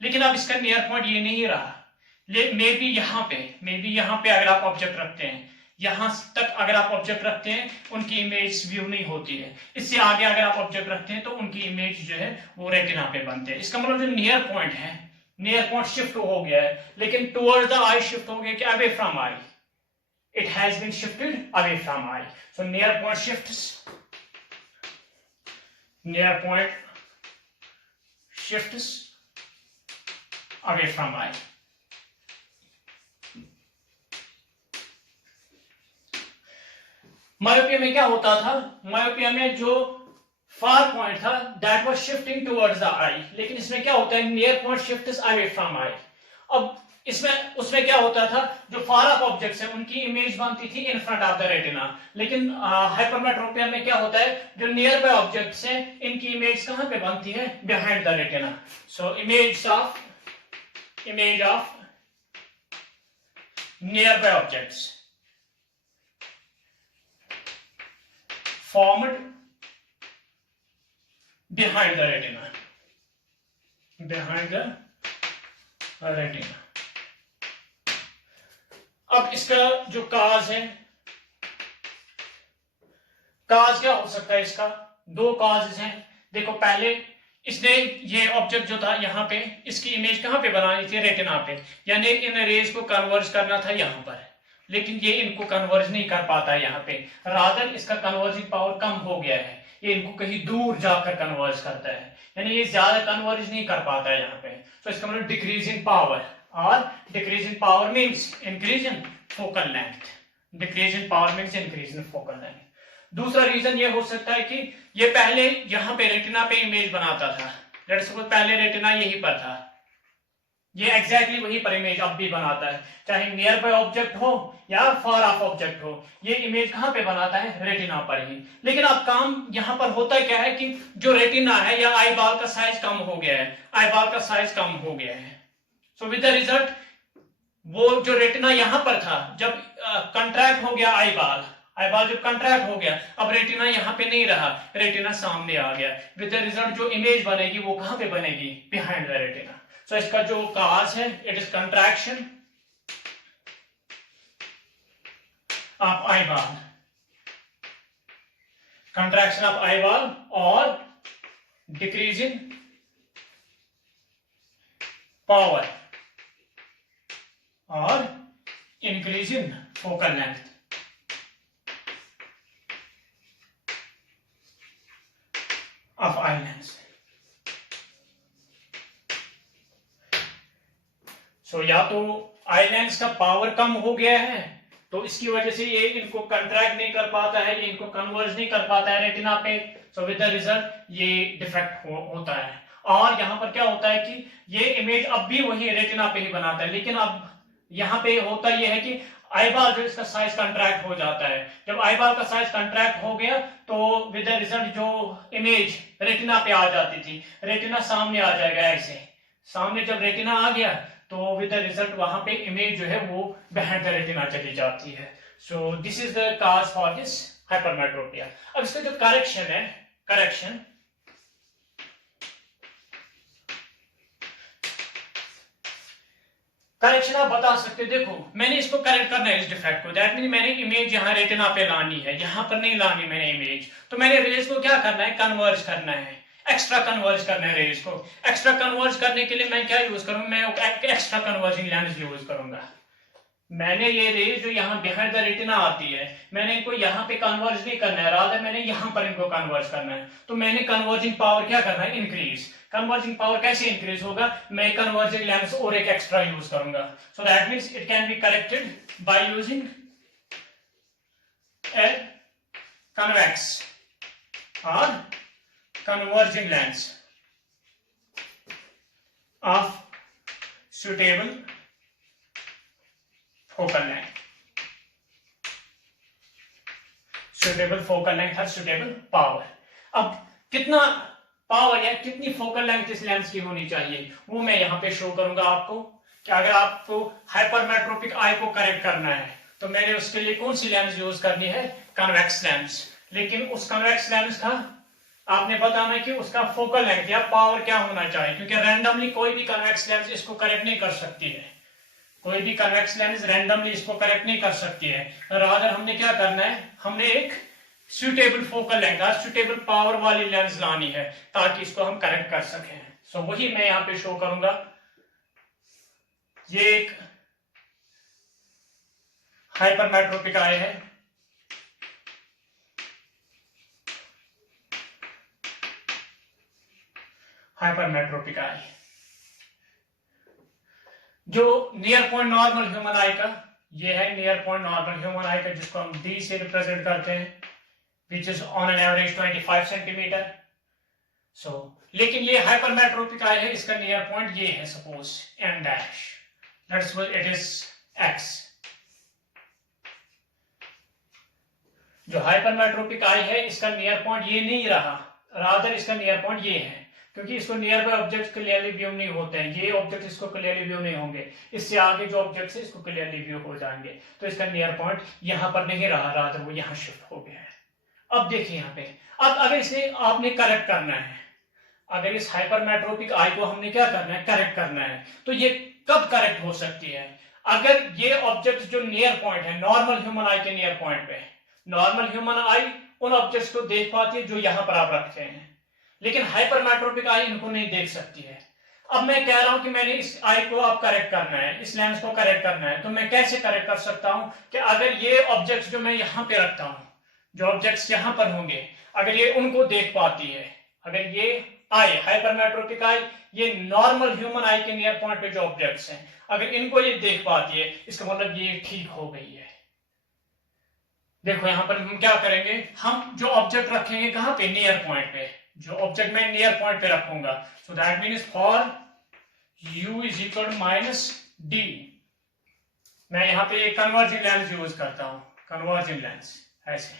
लेकिन अब इसका नियर पॉइंट ये नहीं रहा। मे बी यहाँ पे अगर आप ऑब्जेक्ट रखते हैं, यहां तक अगर आप ऑब्जेक्ट रखते हैं उनकी इमेज व्यू नहीं होती है। इससे आगे अगर आप ऑब्जेक्ट रखते हैं तो उनकी इमेज जो है वो रेटिना पे बनते हैं। इसका मतलब जो नियर पॉइंट है, नियर पॉइंट शिफ्ट हो गया है, लेकिन टुवर्ड्स द आई शिफ्ट हो गया कि away from I, it has been shifted away from eye. So near point shifts away from eye. Myopia में क्या होता था, मायोपिया में जो फार पॉइंट था that was shifting towards the eye, लेकिन इसमें क्या होता है, near point shifts away from eye. अब इसमें उसमें क्या होता था, जो फार ऑफ ऑब्जेक्ट्स हैं उनकी इमेज बनती थी इन फ्रंट ऑफ द रेटिना, लेकिन हाइपरमेट्रोपिया में क्या होता है, जो नियर बाय ऑब्जेक्ट्स हैं इनकी इमेज कहां पे बनती है, behind the retina. So image of near by objects formed behind the retina, अब इसका जो काज है, काज क्या हो सकता है, इसका दो काजेस हैं। देखो पहले इसने ये ऑब्जेक्ट जो था यहाँ पे, इसकी इमेज कहाँ पे बनानी थी, रेटिना पे, यानी इन रेज को कन्वर्ज करना था यहाँ पर, लेकिन ये इनको कन्वर्ज नहीं कर पाता है यहाँ पे, रादर इसका कन्वर्जिंग पावर कम हो गया है, ये इनको कहीं दूर जाकर कन्वर्ज करता है, यानी ये ज्यादा कन्वर्ज नहीं कर पाता है यहाँ पे। तो इसका मतलब डिक्रीज इन पावर, और decrease in power means increase in focal length, decrease in power means increase in focal length. दूसरा रीजन ये हो सकता है कि ये पहले यहाँ पे रेटिना पे इमेज बनाता था, लेट्स सपोज पहले रेटिना यहीं पर था, ये एग्जैक्टली वही पर इमेज अब भी बनाता है, चाहे नियर बाय ऑब्जेक्ट हो या फार ऑफ ऑब्जेक्ट हो, ये इमेज कहां पे बनाता है, रेटिना पर ही। लेकिन अब काम यहां पर होता क्या है कि जो रेटिना है या आई बॉल का साइज कम हो गया है, आई बॉल का साइज कम हो गया है। सो विद द रिजल्ट वो जो रेटिना यहां पर था, जब कंट्रैक्ट हो गया आई बॉल जब कंट्रैक्ट हो गया, अब रेटिना यहाँ पे नहीं रहा, रेटिना सामने आ गया, विद द रिजल्ट जो इमेज बनेगी वो कहां पे बनेगी, बिहाइंड द रेटिना। सो इसका जो काज है, it is contraction of eyeball और डिक्रीज इन पावर और increase in focal length. Of eye lens. So या तो आई लेंस का पावर कम हो गया है तो इसकी वजह से ये इनको कंट्रैक्ट नहीं कर पाता है, ये इनको कन्वर्ज नहीं कर पाता है रेटिना पे, सो विद द रिजल्ट ये डिफेक्ट होता है। और यहाँ पर क्या होता है कि ये इमेज अब भी वही रेटिना पे ही बनाता है, लेकिन अब यहाँ पे होता यह है कि आईबॉल जो इसका साइज कंट्रैक्ट हो जाता है। जब आईबॉल का साइज कंट्रैक्ट हो गया तो विद द रिजल्ट जो इमेज रेटिना पे आ जाती थी, रेटिना सामने आ जाएगा। ऐसे सामने जब रेटिना आ गया तो विद द रिजल्ट वहां पे इमेज जो है वो बिहाइंड द रेटिना चली जाती है। So this is the cause for this hypermetropia. अब इसका जो करेक्शन है, करेक्शन आप बता सकते हो। देखो मैंने इसको करेक्ट करना है इस डिफेक्ट को, दैट मीन मैंने इमेज यहाँ रेटिना पे लानी है, यहाँ पर नहीं लानी मैंने इमेज, तो मैंने रेज को क्या करना है, कन्वर्ज करना है, एक्स्ट्रा कन्वर्ज करना है रेज को। एक्स्ट्रा कन्वर्ज करने के लिए मैं क्या यूज करूंगा, मैं एक्स्ट्रा कन्वर्जिंग लेंस यूज करूंगा। मैंने ये रेज जो यहाँ बिहाइंड द रेटिना आती है, मैंने इनको यहाँ पे कन्वर्ज नहीं करना है, रादर मैंने यहाँ पर इनको कन्वर्ज करना है। तो मैंने कन्वर्जिंग पावर क्या करना है, इंक्रीज। कन्वर्जिंग पावर कैसे इंक्रीज होगा, मैं कन्वर्जिंग लेंस और एक एक्स्ट्रा यूज करूंगा। So that means it can be corrected by using a convex और converging lens of suitable focal length, suitable focal length और suitable power। अब कितना पावर या कितनी फोकल लेंथ इस लेंस की होनी चाहिए वो मैं यहाँ पे शो करूंगा आपको। कि अगर आपको हाइपरमेट्रोपिक आई को करेक्ट करना है तो मैंने उसके लिए कौन सी लेंस यूज करनी है, कन्वेक्स लेंस। लेकिन उस कन्वेक्स लेंस का आपने बताना कि उसका फोकल लेंथ या पावर क्या होना चाहिए, क्योंकि रैंडमली कोई भी कन्वेक्स लेंस इसको करेक्ट नहीं कर सकती है, कोई भी कन्वेक्स लेंस रैंडमली इसको करेक्ट नहीं कर सकती है। रादर हमने क्या करना है, हमने एक सुटेबल फोकल लेंथ और सुटेबल पावर वाली लेंस लानी है ताकि इसको हम करेक्ट कर सकें। सो वही मैं यहाँ पे शो करूंगा। ये एक हाइपरमेट्रोपिक आई है, हाइपरमेट्रोपिक आई जो near point normal human eye का, ये है near point normal human eye का जिसको हम डी से रिप्रेजेंट करते हैं, which is on an average 25 centimetre. So लेकिन ये हाइपरमेट्रोपिक आई है, इसका नियर पॉइंट ये है, suppose N dash, let's suppose it is X. जो हाइपरमेट्रोपिक आई है इसका नियर पॉइंट ये नहीं रहा, रादर इसका नियर पॉइंट ये है, क्योंकि इसको near by object clearly view नहीं होते हैं, ये ऑब्जेक्ट इसको क्लियरली व्यू नहीं होंगे, इससे आगे जो ऑब्जेक्ट है इसको क्लियरली व्यू हो जाएंगे, तो इसका नियर पॉइंट यहां पर नहीं रहा, रादर वो यहां शिफ्ट हो गया है। अब देखिए यहाँ पे, अब अगर इसे आपने करेक्ट करना है, अगर इस हाइपरमेट्रोपिक आई को हमने क्या करना है, करेक्ट करना है, तो ये कब करेक्ट हो सकती है, अगर ये ऑब्जेक्ट जो नियर पॉइंट है नॉर्मल ह्यूमन आई के नियर पॉइंट पे, नॉर्मल ह्यूमन आई उन ऑब्जेक्ट्स को देख पाती है जो यहां पर आप रखते हैं, लेकिन हाइपरमेट्रोपिक आई इनको नहीं देख सकती है। अब मैं कह रहा हूं कि मैंने इस आई को आप करेक्ट करना है, इस लेंस को करेक्ट करना है, तो मैं कैसे करेक्ट कर सकता हूं कि अगर ये ऑब्जेक्ट्स जो मैं यहां पे रखता हूं, जो ऑब्जेक्ट्स यहां पर होंगे, अगर ये उनको देख पाती है, अगर ये आई हाइपरमेट्रोपिक आई ये नॉर्मल ह्यूमन आई के नियर पॉइंट पे जो ऑब्जेक्ट्स हैं, अगर इनको ये देख पाती है, इसका मतलब ये ठीक हो गई है। देखो यहां पर हम क्या करेंगे, हम जो ऑब्जेक्ट रखेंगे कहां पे, नियर पॉइंट पे, जो ऑब्जेक्ट मैं नियर पॉइंट पे रखूंगा, सो that means for u is equal minus D, मैं यहां पे एक कन्वर्जिंग लेंस यूज करता हूं, कन्वर्जिंग लेंस, ऐसे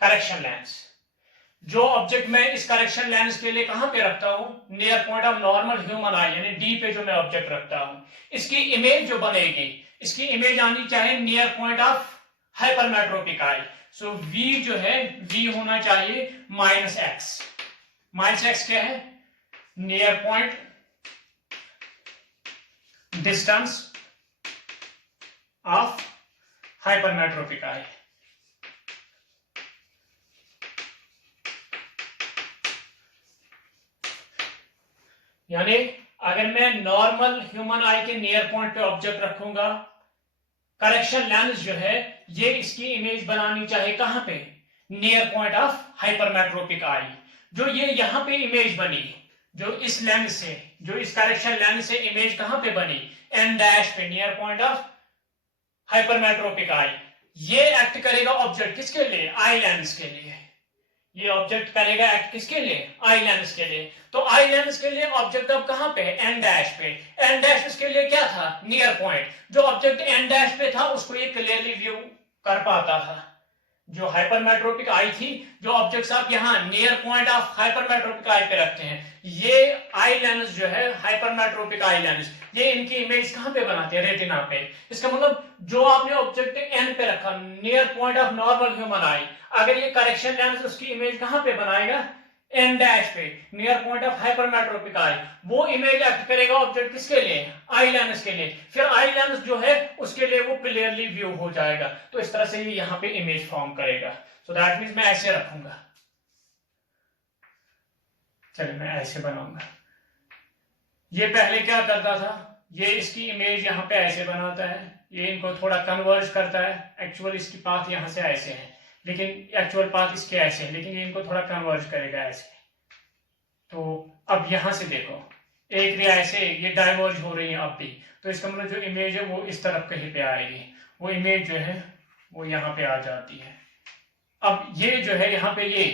करेक्शन लेंस। जो ऑब्जेक्ट मैं इस करेक्शन लेंस के लिए कहां पे रखता हूं, near point of normal human आई यानी डी पे जो मैं ऑब्जेक्ट रखता हूं, इसकी इमेज जो बनेगी, इसकी इमेज आनी चाहिए near point of hypermetropic I. So v जो है, v होना चाहिए माइनस एक्स। माइनस एक्स क्या है, near point distance of hypermetropic eye. यानी अगर मैं नॉर्मल ह्यूमन आई के नियर पॉइंट पे ऑब्जेक्ट रखूंगा, करेक्शन लेंस जो है ये इसकी इमेज बनानी चाहिए कहां पे, near point of hypermetropic eye. जो ये यहां पे इमेज बनी, जो इस लेंस से, जो इस करेक्शन लेंस से इमेज कहां पे बनी, एन डैश पे, नियर पॉइंट ऑफ हाइपरमेट्रोपिक आई, ये एक्ट करेगा ऑब्जेक्ट किसके लिए, आई लेंस के लिए। ये ऑब्जेक्ट करेगा एक्ट किसके लिए, आई लेंस के लिए। तो आई लेंस के लिए ऑब्जेक्ट अब कहां पे, एन डैश पे। एन डैश इसके लिए क्या था, नियर पॉइंट। जो ऑब्जेक्ट एन डैश पे था उसको ये क्लियरली व्यू कर पाता था। जो हाइपरमेट्रोपिक आई थी, जो ऑब्जेक्ट्स आप यहाँ नियर पॉइंट ऑफ हाइपरमेट्रोपिक आई पे रखते हैं, ये आई लेंस जो है हाइपरमेट्रोपिक आई लेंस, ये इनकी इमेज कहां पे बनाती है, रेटिना पे। इसका मतलब जो आपने ऑब्जेक्ट एन पे रखा, near point of normal human आई, अगर ये करेक्शन लेंस उसकी इमेज कहां पे बनाएगा, एन डैश पे, नियर पॉइंट ऑफ हाइपरमेट्रोपिक आई, वो इमेज एक्ट करेगा ऑब्जेक्ट किसके लिए, आई लेंस के लिए। फिर आई लेंस जो है उसके लिए वो क्लियरली व्यू हो जाएगा। तो इस तरह से ये यहां पे इमेज फॉर्म करेगा। सो दैट मींस मैं ऐसे रखूंगा, चलिए मैं ऐसे बनाऊंगा। ये पहले क्या करता था, ये इसकी इमेज यहां पे ऐसे बनाता है, ये इनको थोड़ा कन्वर्ज करता है। एक्चुअल इसकी पाथ यहां से ऐसे है, लेकिन एक्चुअल पाथ इसके ऐसे है, लेकिन ये इनको थोड़ा कन्वर्ज करेगा ऐसे। तो अब यहां से देखो, एक भी ऐसे, ये डाइवर्ज हो रही है अब भी, तो इसका मतलब जो इमेज है वो इस तरफ कहीं पे आएगी, वो इमेज जो है वो यहाँ पे आ जाती है। अब ये जो है यहाँ पे ये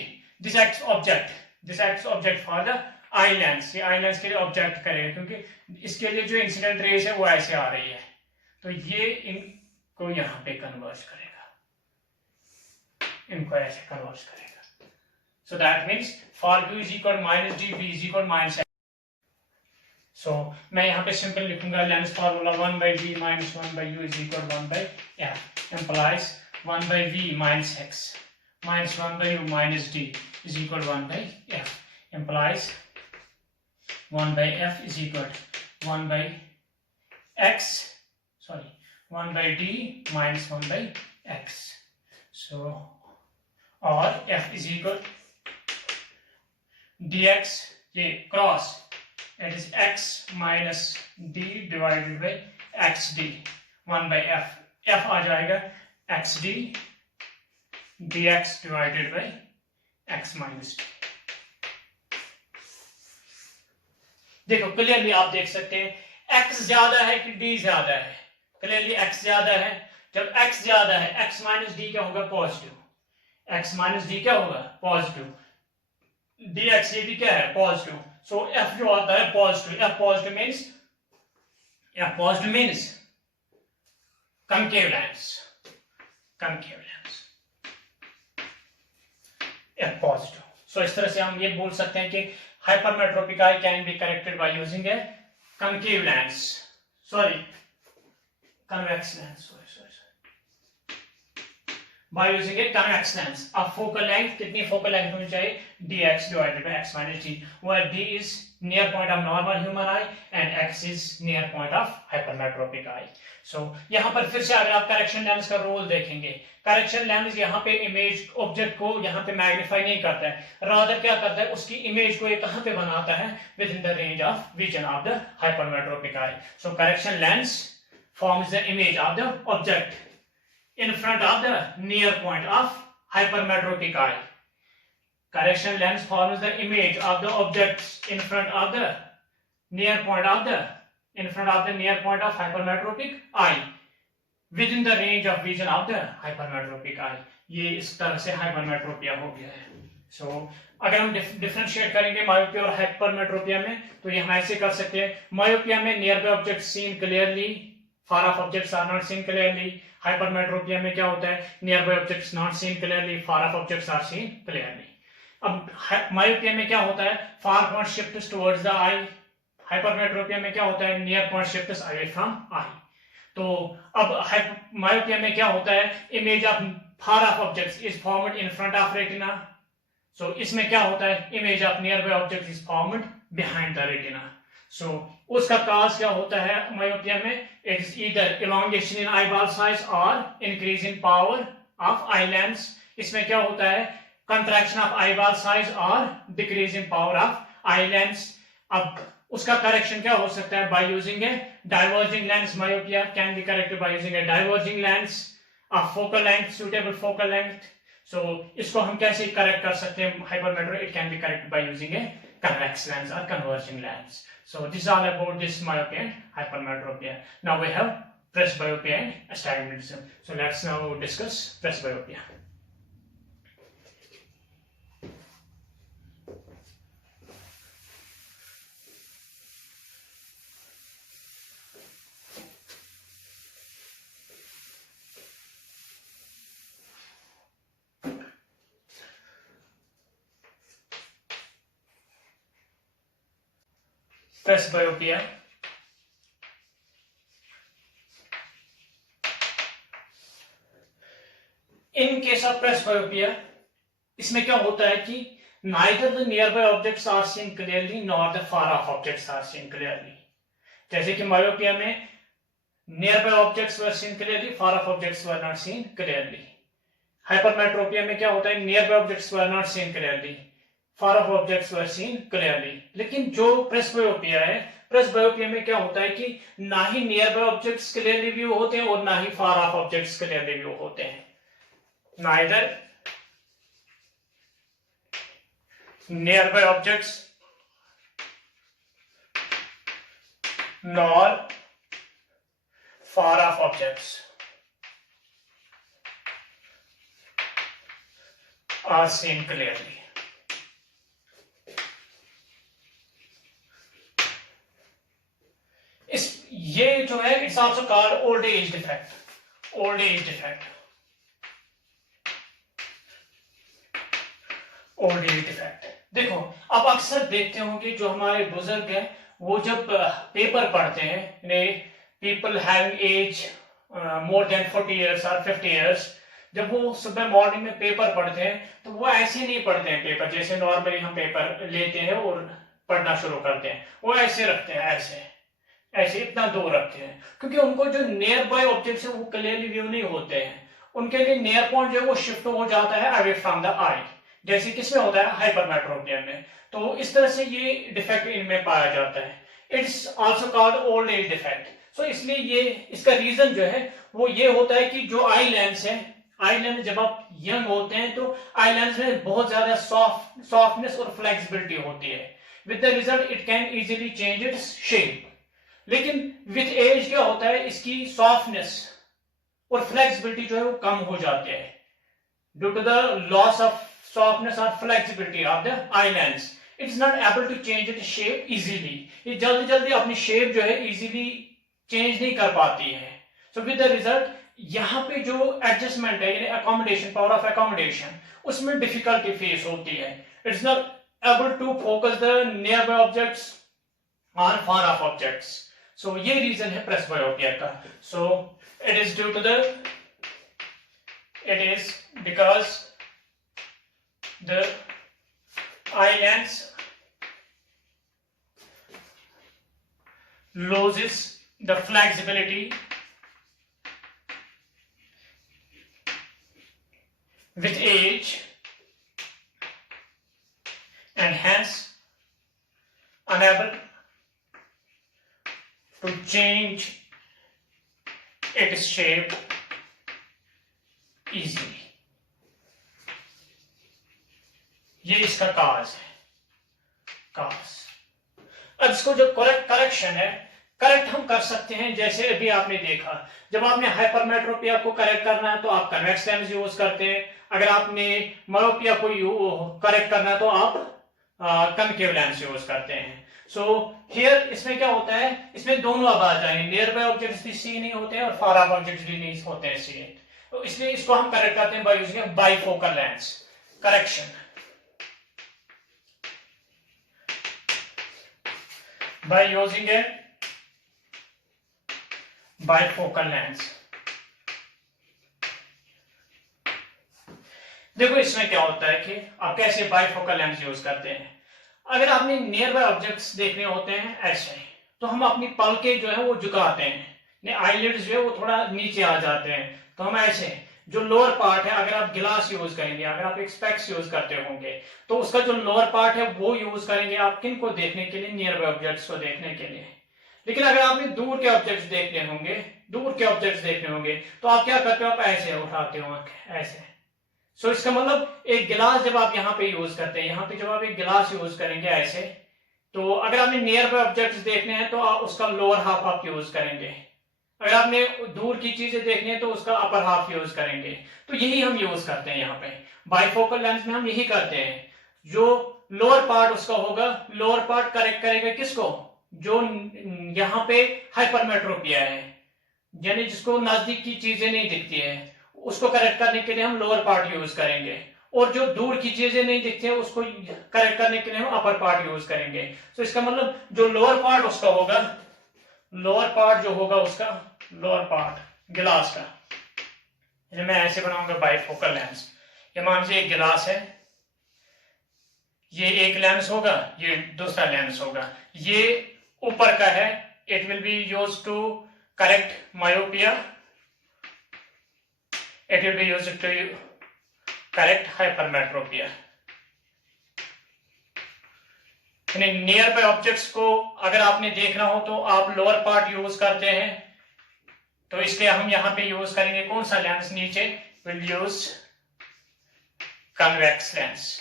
this act object for the eye lens, ये आई लेंस के लिए ऑब्जेक्ट करेगा, क्योंकि इसके लिए जो इंसिडेंट रेस है वो ऐसे आ रही है, तो ये इनको यहाँ पे कन्वर्ज करेगा, इनको ऐसे कन्वर्ज करेगा। So that means for u is equal minus D, v is equal minus. So मैं यहाँ पे सिंपल लिखूंगा lens formula 1/v minus 1/u is equal 1/f implies 1/v minus x minus 1 by u minus d is equal to 1 by f, implies 1 by f is equal to 1 by x, 1 by d minus 1 by x. So, or f is equal dx, ये cross, it is x minus d divided by xd, 1 by f, f आ जाएगा xd dx divided by x minus d. देखो clearly आप देख सकते हैं x ज्यादा है कि d ज्यादा है, क्लियरली x ज्यादा है. जब x ज्यादा है x माइनस डी क्या होगा, पॉजिटिव. x माइनस डी क्या होगा, पॉजिटिव. dx ये भी क्या है, पॉजिटिव. सो f जो आता है positive, f positive means concave lens, f positive. So इस तरह से हम ये बोल सकते हैं कि hypermetropic eye can be corrected by using a concave lens, convex lens, by using a convex lens. अब focal length कितनी focal length होनी चाहिए, dx divided by x minus d, where d is near point of normal human eye and x is near point of hypermetropic eye. So यहाँ पर फिर से अगर आप करेक्शन लेंस का रोल देखेंगे, करेक्शन लेंस यहाँ पे इमेज ऑब्जेक्ट को यहाँ पे मैग्नीफाई नहीं करता है, रादर क्या करता है, उसकी इमेज को ये कहाँ पे बनाता है, with in the range of vision of the hypermetropic eye. So correction lens forms the image of the object in front of the near point of hypermetropic eye. Correction lens forms the image of the objects in front of the near point of the near point of hypermetropic eye within the range of vision of the hypermetropic eye. ये इस तरह से hypermetropia हो गया है. So अगर हम differentiate करेंगे मायोपिया और हाइपरमेट्रोपिया में, तो ये हम ऐसे कर सकते हैं. मायोपिया में near by objects seen clearly, far off objects are not seen clearly. Hypermetropia में क्या होता है, near by objects not seen clearly, far off objects are seen clearly. अब मायोपिया में क्या होता है, far point shifts towards the eye. Hypermetropia में क्या होता है, near point shifts away from eye. तो अब मायोपिया में क्या होता है, image of far off objects is formed in front of retina. So इसमें क्या होता है, image of nearby object is formed behind the retina. So उसका काज क्या होता है मायोपिया में, it is either elongation in eyeball size और increase in power of eye lens. इसमें क्या होता है, कंट्रैक्शन ऑफ आईबॉल साइज और decrease in power of eye lens. अब उसका करेक्शन क्या हो सकता है, by using a diverging lens. Myopia can be corrected by using a diverging lens of focal length, suitable focal length. So इसको हम कैसे करेक्ट कर सकते हैं, hypermetro, it can be corrected by using a convex lens or converging lens. So this is all about this myopia and hypermetropia. Now we have presbyopia and astigmatism. So let's now discuss presbyopia. Presbyopia. In case of presbyopia, इसमें क्या होता है कि neither the nearby objects are seen clearly nor the far off objects are seen clearly. जैसे कि myopia में nearby objects were seen clearly, far off objects were not seen clearly. Hypermetropia में क्या होता है, nearby objects were not seen clearly, far off objects were seen clearly. लेकिन जो presbyopia है, प्रेसबायोपिया में क्या होता है कि ना ही near by objects clearly view होते हैं और ना ही far off objects clearly view होते हैं. neither nearby objects nor far off objects are seen clearly. ये जो है it's also called old age defect. Old age defect, old age defect. देखो अब अक्सर देखते होंगे जो हमारे बुजुर्ग हैं वो जब पेपर पढ़ते हैं, people having age more than 40 years और 50 years, जब वो सुबह मॉर्निंग में पेपर पढ़ते हैं तो वो ऐसे नहीं पढ़ते हैं पेपर जैसे नॉर्मली हम पेपर लेते हैं और पढ़ना शुरू करते हैं, वो ऐसे रखते हैं, ऐसे ऐसे इतना दूर रखते हैं, क्योंकि उनको जो नियर बाय ऑब्जेक्ट्स है वो क्लियरली व्यू नहीं होते हैं। उनके लिए नियर पॉइंट जो है वो शिफ्ट हो जाता है अवे फ्रॉम द आई, जैसे किसमें होता है हाइपरमेट्रोपिया में। तो इस तरह से ये डिफेक्ट इनमें पाया जाता है। It's also called old age defect. So इसलिए ये इसका रीजन जो है वो ये होता है कि जो आई लेंस है, आई लेंस जब आप यंग होते हैं तो आई लेंस में बहुत ज्यादा सॉफ्टनेस और फ्लेक्सिबिलिटी होती है, with the result it can easily change its shape. लेकिन विथ एज क्या होता है, इसकी सॉफ्टनेस और फ्लेक्सिबिलिटी जो है वो कम हो जाते हैं due to the loss of softness or flexibility of the eye lens. It is not able to change its shape easily. ये जल्दी जल्दी अपनी शेप जो है easily चेंज नहीं कर पाती है। So with the result यहाँ पे जो एडजस्टमेंट है यानी accommodation, power of accommodation, उसमें difficulty फेस होती है। It's not able to focus the nearby objects on far off objects. So ये रीजन है presbyopia का। So it is because the eye lens loses the flexibility with age and hence unable to change its shape easily. ये इसका काज है, काज। अब इसको जो correction है, करेक्ट हम कर सकते हैं जैसे अभी आपने देखा, जब आपने हाइपरमेट्रोपिया को करेक्ट करना है तो आप कन्वेक्स लेंस यूज करते हैं, अगर आपने मायोपिया को करेक्ट करना है तो आप कनकेव लेंस यूज करते हैं। सो हियर इसमें क्या होता है, इसमें दोनों अब आ जाएंगे, नियर बाय ऑब्जेक्ट्स भी सी नहीं होते हैं और फार ऑफ ऑब्जेक्ट्स भी नहीं होते हैं सी। तो इसलिए इसको हम करेक्ट करते हैं by using bifocal lens correction. by using a bifocal lens। देखो इसमें क्या होता है कि आप कैसे बाइफोकल लेंस यूज करते हैं। अगर आपने नियर बाय ऑब्जेक्ट्स देखने होते हैं ऐसे, तो हम अपनी पलकें जो है वो झुकाते हैं, आईलिड्स जो है वो थोड़ा नीचे आ जाते हैं, तो हम ऐसे जो लोअर पार्ट है, अगर आप गिलास यूज करेंगे, अगर आप एक स्पेक्स यूज करते होंगे तो उसका जो लोअर पार्ट है वो यूज करेंगे आप किन को देखने के लिए, नियर बाय ऑब्जेक्ट्स को देखने के लिए। लेकिन अगर आपने दूर के ऑब्जेक्ट्स देखने होंगे, तो आप क्या करते हो, आप ऐसे उठाते हो ऐसे। सो इसका मतलब एक गिलास जब आप यहाँ पे यूज करते हैं, यहाँ पे जब आप एक गिलास यूज करेंगे ऐसे, तो अगर आपने नियर बाय ऑब्जेक्ट्स देखने हैं तो आप उसका लोअर हाफ आप यूज करेंगे, अगर आपने दूर की चीजें देखनी है तो उसका अपर हाफ यूज करेंगे। तो यही हम यूज करते हैं यहाँ पे बाइफोकल लेंस में, हम यही करते हैं। जो लोअर पार्ट उसका होगा, लोअर पार्ट करेक्ट करेगा किसको, जो यहाँ पे हाइपरमेट्रोपिया है, यानी जिसको नजदीक की चीजें नहीं दिखती है, उसको करेक्ट करने के लिए हम लोअर पार्ट यूज करेंगे, और जो दूर की चीजें नहीं दिखती है उसको करेक्ट करने के लिए हम अपर पार्ट यूज करेंगे। तो इसका मतलब जो लोअर पार्ट उसका होगा, लोअर पार्ट जो होगा उसका, लोअर पार्ट गिलास का, मैं ऐसे बनाऊंगा बाइफोकल लेंस। ये मान लीजिए एक गिलास है, ये एक लेंस होगा, ये दूसरा लेंस होगा, ये ऊपर का है, it will be used to correct myopia, it will be used to correct hypermetropia. Near bye objects को अगर आपने देखना हो तो आप लोअर पार्ट यूज करते हैं, तो इसलिए हम यहां पे यूज करेंगे कौन सा लेंस, नीचे विल यूज कन्वेक्स लेंस,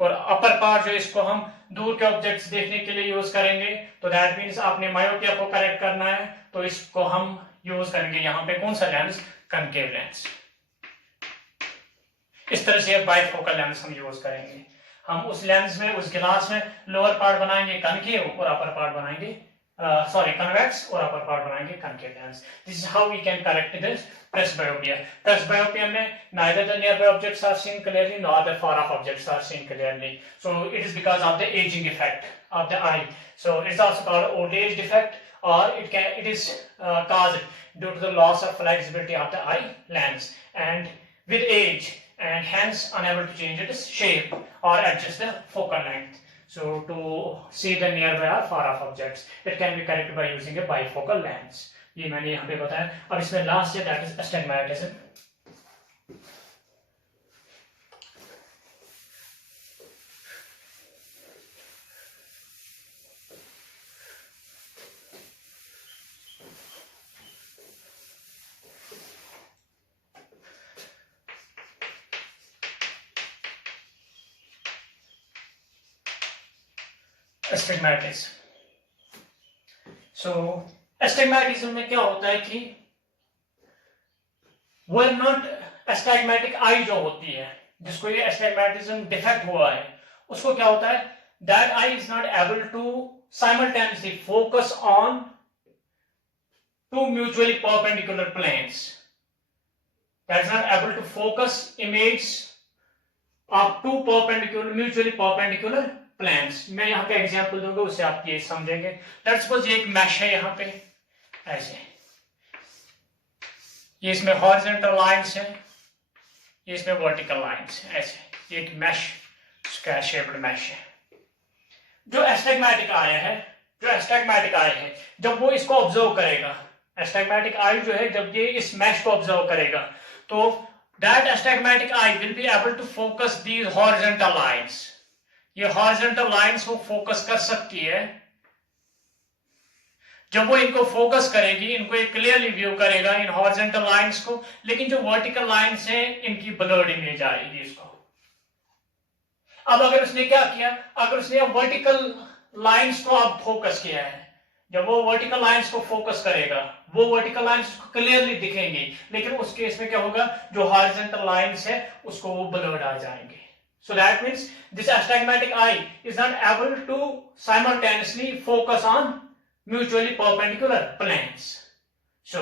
और अपर पार्ट जो इसको हम दूर के ऑब्जेक्ट्स देखने के लिए यूज करेंगे। तो दैट मीन्स आपने मायोपिया को करेक्ट करना है तो इसको हम यूज करेंगे यहाँ पे कौन सा लेंस, कनकेव लेंस। इस तरह से बाइफोकल लेंस हम यूज करेंगे। हम उस लेंस में, उस गिलास में लोअर पार्ट बनाएंगे कनकेव और अपर पार्ट बनाएंगे कन्वेक्स, और अपर पार्ट बनाएंगे concave lens. This is how we can correct this presbyopia. Presbyopia में neither the nearby objects are seen clearly nor the far off objects are seen clearly. So it is because of the aging effect of the eye. So it is also called old age defect or it is caused due to the loss of flexibility of the eye lens and with age, and hence unable to change its shape or adjust the focal length. So to see the nearby or far off objects, it can be corrected by using a bifocal lens. ये मैंने यहाँ पे बताया. अब इसमें last है, that is astigmatism. Astigmatism. So astigmatism में क्या होता है कि वो नॉट एस्टिग्मेटिक आई जो होती है, जिसको ये एस्टिग्मेटिज्म डिफेक्ट हुआ है, उसको क्या होता है, that eye is not able to simultaneously focus on two mutually perpendicular planes. That is not able to focus image of two perpendicular mutually perpendicular planes. मैं यहाँ पे एग्जांपल दूंगा, उससे आप ये समझेंगे. लेट्स सपोज ये एक मैश है यहाँ पे ऐसे, ये इसमें हॉरिजॉन्टल लाइंस है, ये इसमें वर्टिकल लाइंस है ऐसे. ये एक मैश, स्क्वायर शेप्ड मैश है. जो एस्टिग्मेटिक आई है, जब वो इसको ऑब्जर्व करेगा, एस्टिग्मेटिक आई जो है जब ये इस मैश को ऑब्जर्व करेगा, तो that astigmatic eye will be able to focus these horizontal lines. ये हॉरिजॉन्टल लाइंस वो फोकस कर सकती है. जब वो इनको फोकस करेगी, इनको एक क्लियरली व्यू करेगा इन हॉरिजॉन्टल लाइंस को, लेकिन जो वर्टिकल लाइंस है इनकी ब्लर्ड इमेज आएगी इसको. अब अगर उसने क्या किया, अगर उसने वर्टिकल लाइंस को अब फोकस किया है, जब वो वर्टिकल लाइंस को फोकस करेगा, वो वर्टिकल लाइंस क्लियरली दिखेंगी, लेकिन उस केस में क्या होगा, जो हॉरिजॉन्टल लाइंस है उसको वो ब्लर्ड आ जाएंगे. So that means this astigmatic eye is not able to simultaneously focus on mutually perpendicular planes. So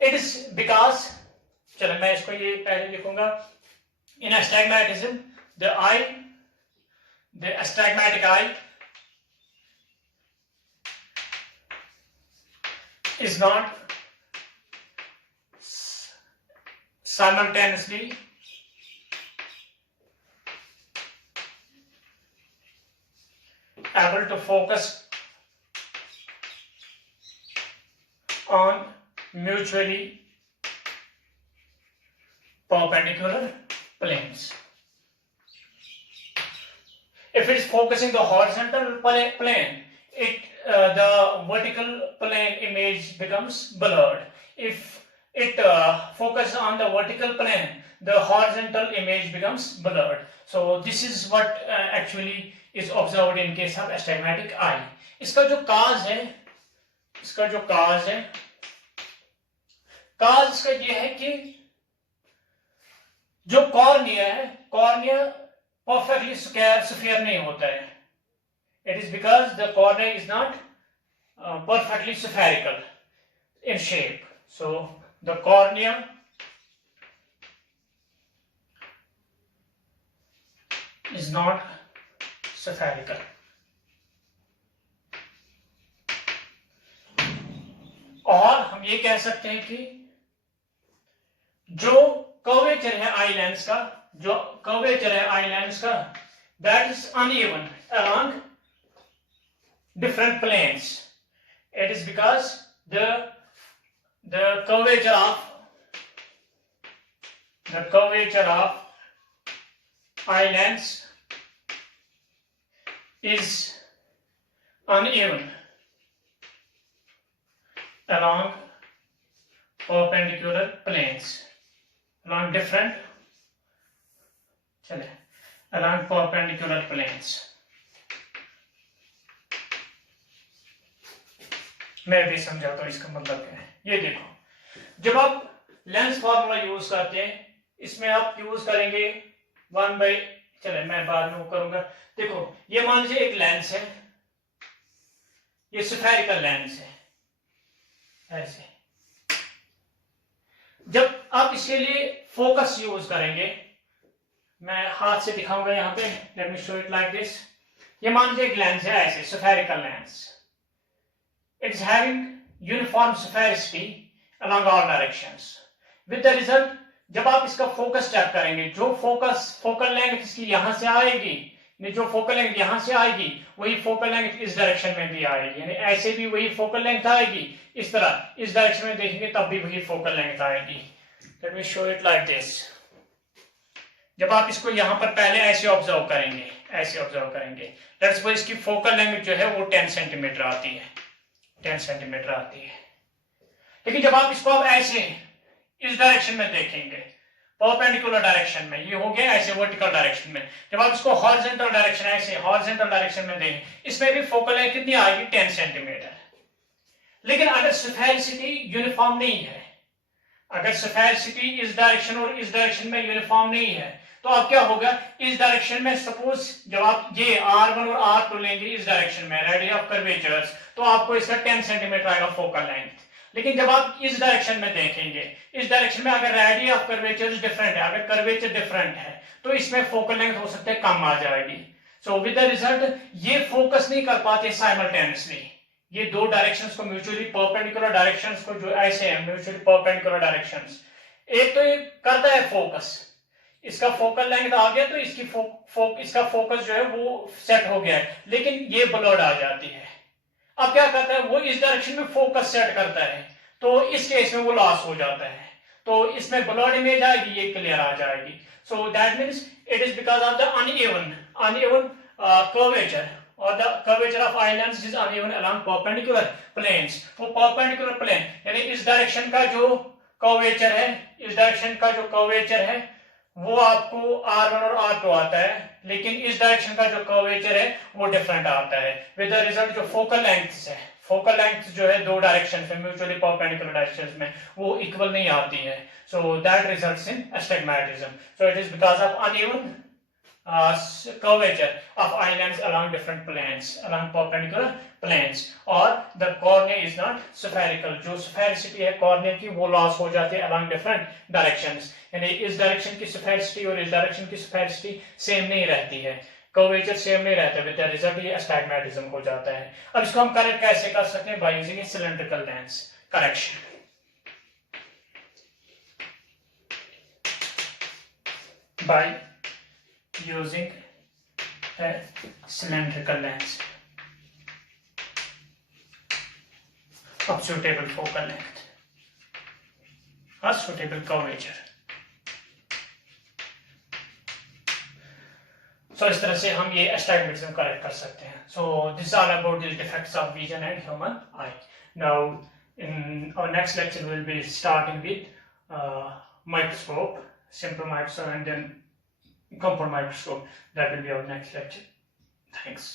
it is because, चलो मैं इसको ये पहले लिखूंगा. In astigmatism, the astigmatic eye is not simultaneously able to focus on mutually perpendicular planes. If it is focusing the horizontal plane, the vertical plane image becomes blurred. If it focuses on the vertical plane, the horizontal image becomes blurred. So this is what actually is observed in case of astigmatic eye. इसका जो काज इसका ये है कि जो cornea perfectly sphere नहीं होता है. It is because the cornea is not perfectly spherical in shape. So the cornea is not spherical. और हम ये कह सकते हैं कि जो कर्वेचर है आई लेंस का, that is uneven along different planes. It is because the curvature of eye lens is uneven along perpendicular planes, along perpendicular planes. मैं भी समझाता हूं इसका मतलब क्या है. ये देखो, जब आप लेंस फॉर्मूला यूज करते हैं, इसमें आप यूज करेंगे 1/, चले मैं बाद में करूंगा. देखो ये मान लीजिए एक लेंस है, ये स्फेरिकल लेंस है ऐसे. जब आप इसके लिए फोकस यूज करेंगे, मैं हाथ से दिखाऊंगा यहाँ पे, late me show it like this. ये मान लीजिए एक लेंस है ऐसे, spherical lens. it's having uniform sphericity along all directions. With the result, जब आप इसका फोकस चेक करेंगे, जो फोकल लेंथ इसकी यहां से आएगी, जो फोकल लेंथ यहां से आएगी वही फोकल लेंथ इस डायरेक्शन में भी आएगी, यानी ऐसे भी वही फोकल लेंथ आएगी, इस तरह इस डायरेक्शन में देखेंगे तब भी वही फोकल लेंथ आएगी. Late me show it like this. जब आप इसको यहां पर पहले ऐसे ऑब्जर्व करेंगे, लेट्स सपोज इसकी फोकल लेंथ जो है वो 10 सेंटीमीटर आती है, 10 सेंटीमीटर आती है. लेकिन जब आप इसको अब ऐसे इस डायरेक्शन में देखेंगे, परपेंडिकुलर डायरेक्शन में, ये हो गया ऐसे वर्टिकल डायरेक्शन में, जब आप इसको हॉरिजॉन्टल डायरेक्शन ऐसे हॉरिजॉन्टल डायरेक्शन में देखें, इसमें भी फोकल लेंथ कितनी आएगी, 10 सेंटीमीटर. लेकिन अगर स्फेरिसिटी यूनिफॉर्म नहीं है, अगर स्फेरिसिटी इस डायरेक्शन और इस डायरेक्शन में यूनिफॉर्म नहीं है, तो अब क्या होगा, इस डायरेक्शन में सपोज जब आप ये R1 और R2 लेंगे इस डायरेक्शन में, रेडियस ऑफ कर्वेचर्स, तो आपको इसका 10 सेंटीमीटर आएगा फोकल लेंथ. लेकिन जब आप इस डायरेक्शन में देखेंगे, इस डायरेक्शन में अगर रेडियस ऑफ कर्वेचर डिफरेंट है, अगर कर्वेचर डिफरेंट है, तो इसमें फोकल लेंथ हो सकता है कम आ जाएगी. सो विद द रिजल्ट ये फोकस नहीं कर पाते साइमल्टेनियसली, ये दो डायरेक्शंस को म्यूचुअली परपेंडिकुलर डायरेक्शंस को जो ऐसे हैं म्यूचुअली परपेंडिकुलर डायरेक्शंस, एक तो ये करता है फोकस, इसका फोकल लेंथ आ गया तो इसकी इसका फोकस जो है वो सेट हो गया है, लेकिन ये ब्लर्ड आ जाती है. अब क्या करता है, वो इस डायरेक्शन में फोकस सेट करता है, तो इस केस में वो लॉस हो जाता है, तो इसमें ब्लर्ड इमेज आएगी, ये क्लियर आ जाएगी. So that means it is because of the uneven curvature, or the curvature of islands is uneven along perpendicular planes. वो perpendicular plane यानी इस डायरेक्शन का जो कर्वेचर है, इस डायरेक्शन का जो कर्वेचर है वो आपको R1 और R2 आता है, लेकिन इस डायरेक्शन का जो कर्वेचर है वो डिफरेंट आता है. विद द रिजल्ट जो फोकल लेंथ जो है दो डायरेक्शन में म्यूचुअली परपेंडिकुलर डायरेक्शंस में वो इक्वल नहीं आती है. So that results in astigmatism. So it is because of uneven curvature of islands along different planes, along perpendicular planes, or the cornea is not spherical. जो sphericity है cornea की वो loss हो जाती है along different directions, यानी इस direction की sphericity और इस डायरेक्शन की sphericity सेम नहीं रहती है, कर्वेचर सेम नहीं रहता है. विद द रिजल्ट ये एस्टिग्मेटिज्म हो जाता है. अब इसको हम करेक्ट कैसे कर सकते हैं, by using cylindrical lens correction. By using a cylindrical lens of suitable focal length or suitable curvature. So इस तरह से हम ये astigmatism करेक्ट कर सकते हैं. So this is all about the defects of vision and human eye. Now in our next lecture we will be starting with microscope, simple microscope, and then compound microscope. That will be our next lecture. Thanks.